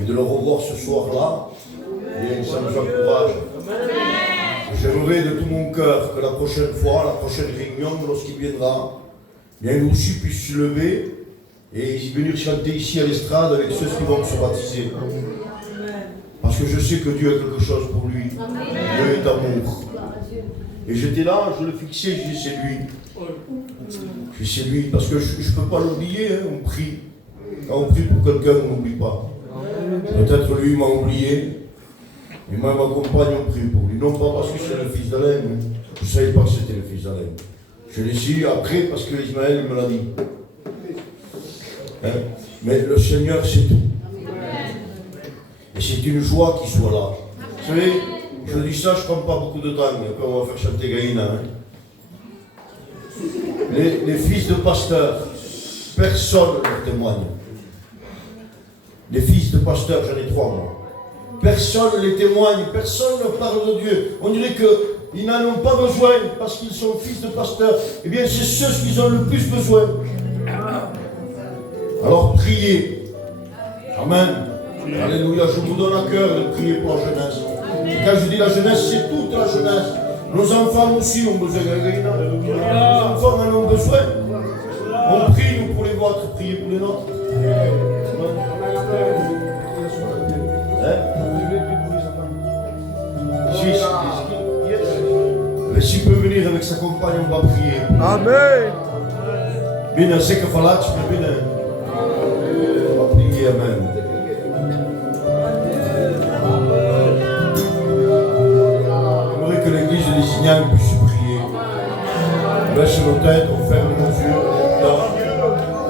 Et de le revoir ce soir-là, bien, ça nous encourage. J'aimerais de tout mon cœur que la prochaine fois, la prochaine réunion, lorsqu'il viendra, bien, lui aussi puisse se lever et venir chanter ici à l'estrade avec ceux qui vont se baptiser. Parce que je sais que Dieu a quelque chose pour lui. Dieu est amour. Et j'étais là, je le fixais, je dis c'est lui. Je dis c'est lui, parce que je ne peux pas l'oublier, hein, on prie. Quand on prie pour quelqu'un, on n'oublie pas. Peut-être lui m'a oublié, mais moi ma compagne, on prie pour lui. Non pas parce que c'est le fils d'Alain, je ne savais pas que c'était le fils d'Alain. Je l'ai su après parce que Ismaël me l'a dit. Hein? Mais le Seigneur, c'est tout. Et c'est une joie qu'il soit là. Vous savez, je dis ça, je ne prends pas beaucoup de temps, mais après on va faire chanter Gaïna. Hein. Les fils de pasteurs personne ne leur témoigne. Les fils de pasteurs, j'en ai 3 moi. Personne ne les témoigne, personne ne leur parle de Dieu. On dirait qu'ils n'en ont pas besoin parce qu'ils sont fils de pasteurs. Eh bien, c'est ceux qui ont le plus besoin. Alors priez. Amen. Alléluia. Je vous donne à cœur de prier pour la jeunesse. Et quand je dis la jeunesse, c'est toute la jeunesse. Nos enfants aussi ont besoin. Nos enfants en ont besoin. On prie, nous, pour les vôtres, priez pour les nôtres. Mais s'il peut venir avec sa compagne, on va prier. Amen. Binnen zeker van laatst naar binnen. On va prier, amen. J'aimerais que l'église de Lisignan puisse prier. On baisse nos têtes, on ferme nos yeux.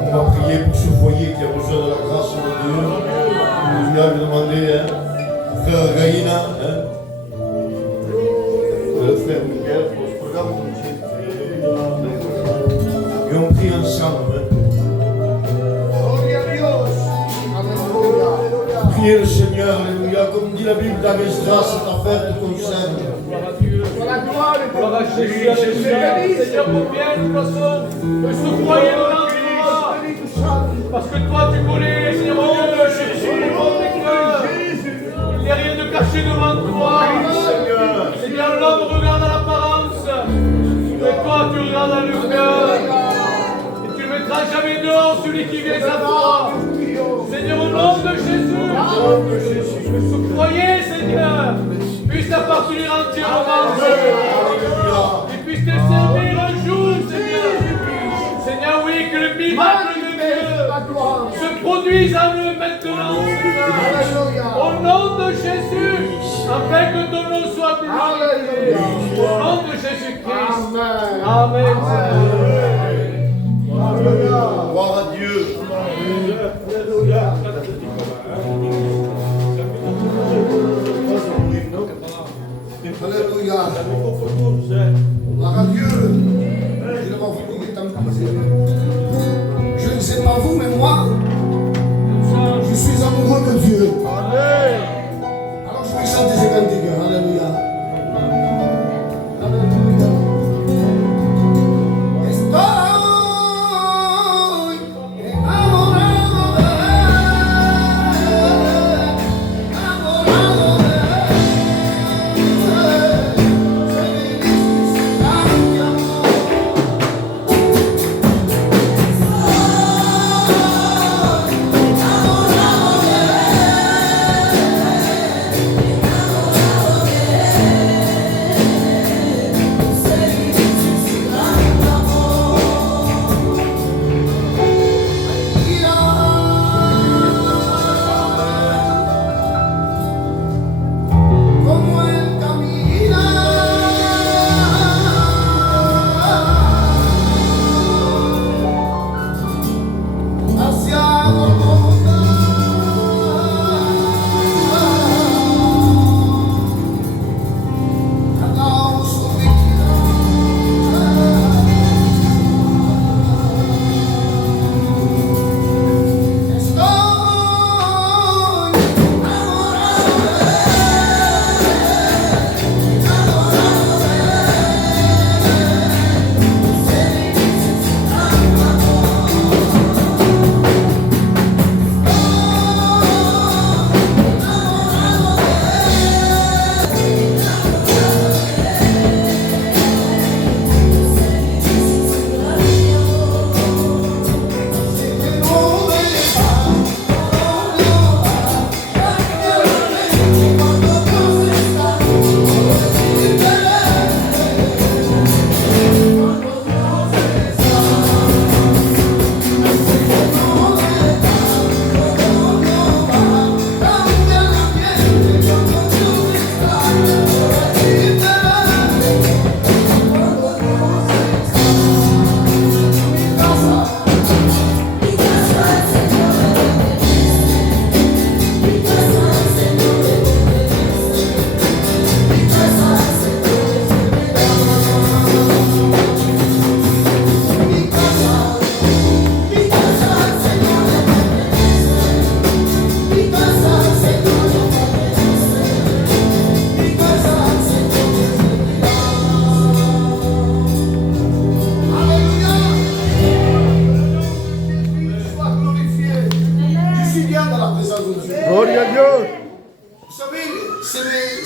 On va prier pour ce foyer qui a besoin de la grâce de Dieu. Nous viens lui demander, hein, frère Gaïna, hein, le frère Miguel, pour ce programme. Et on prie ensemble. Priez le Seigneur, alléluia. Comme dit la Bible d'Agestra, cette affaire te concerne. Gloire à Jésus, alléluia. Seigneur, combien nous passons de se croyer devant toi. Parce que toi, tu connais, Seigneur mon Dieu, Jésus, mon cœur. Il n'y a rien de caché devant toi. Seigneur, l'homme regarde à l'apparence. Mais toi, tu regardes dans le cœur. Et tu ne mettras jamais dehors celui qui vient à toi. Seigneur, au nom de Jésus, que ce croyez, Seigneur, puisse appartenir entièrement à Dieu. Et puisse te servir un jour, Seigneur. Seigneur, oui, que le miracle de Dieu se produise en eux maintenant, Seigneur. Au nom de Jésus, afin que ton nom soit glorifié. Au nom de Jésus-Christ. Amen. Gloire à Dieu. Alléluia. Gloire à Dieu. Je ne sais pas vous, mais moi, je suis amoureux de Dieu. Amen. Alors je vais chanter ces cantiques. Alléluia. Alléluia. Estoy enamorado de él.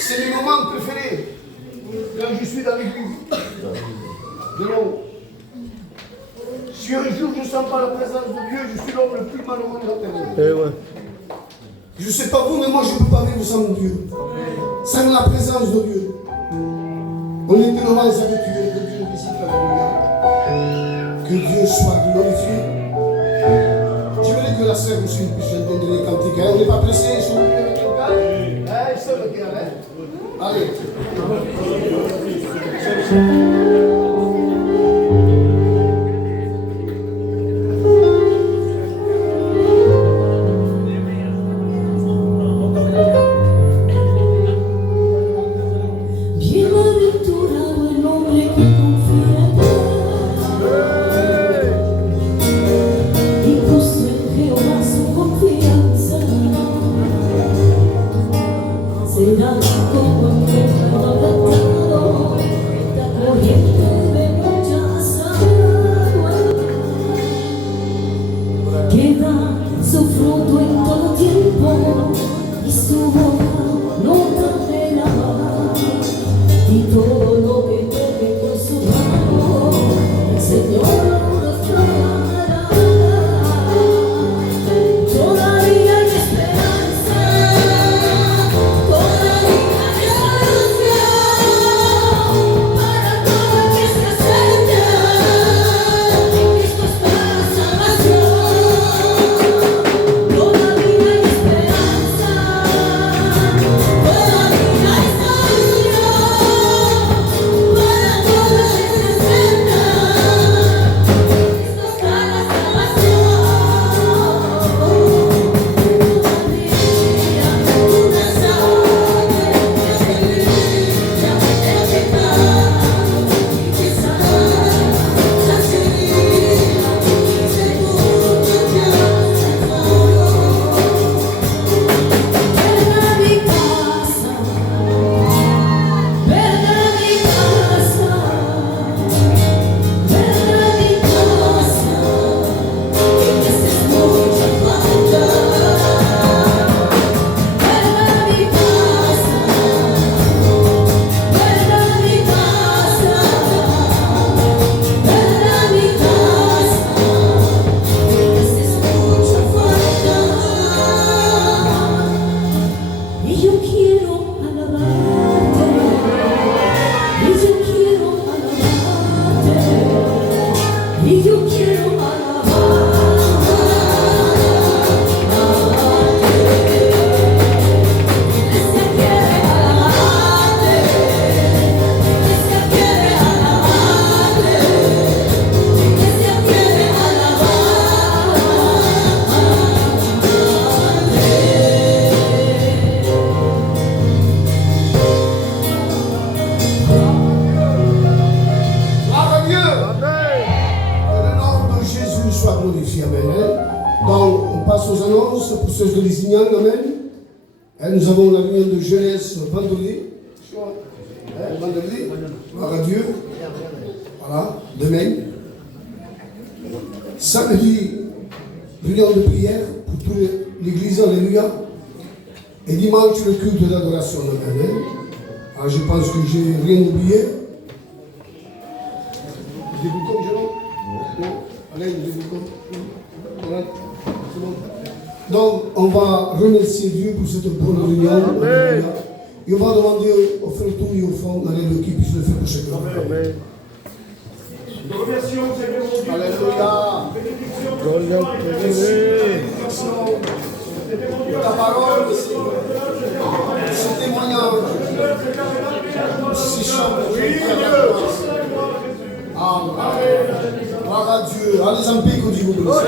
C'est mes moments préférés quand je suis dans l'église. De l'eau. Si un jour je ne sens pas la présence de Dieu, je suis l'homme le plus malheureux de la terre. Je ne sais pas vous, mais moi je ne peux pas vivre sans Dieu. Sans la présence de Dieu. On est devant les habitués, que Dieu nous visite la. Que Dieu soit glorifié. J'aimerais que la sœur aussi puisse entendre les cantiques. On n'est pas pressé, ils sont venus avec le gars. Ils sont le gars, hein. Allez. Nous avons la réunion de jeunesse vendredi. Gloire à Dieu. Voilà, demain. Samedi, réunion de prière pour toute l'église, alléluia. Et dimanche, le culte d'adoration. Amen. Alors, je pense que j'ai rien oublié. Vous êtes comme je non? Allez, vous êtes comme. Voilà, c'est bon. Donc, on va remercier Dieu pour cette bonne réunion. Amen. Et on va demander aux frères tout et aux femmes, alléluia, qui puissent le faire pour chacun. Amen. Nous remercions Seigneur mon Dieu. Alléluia. Bénédiction. Ta parole, ce témoignage. Si chante. Amen. Gloire à Dieu. Allez en paix, que Dieu vous bénisse.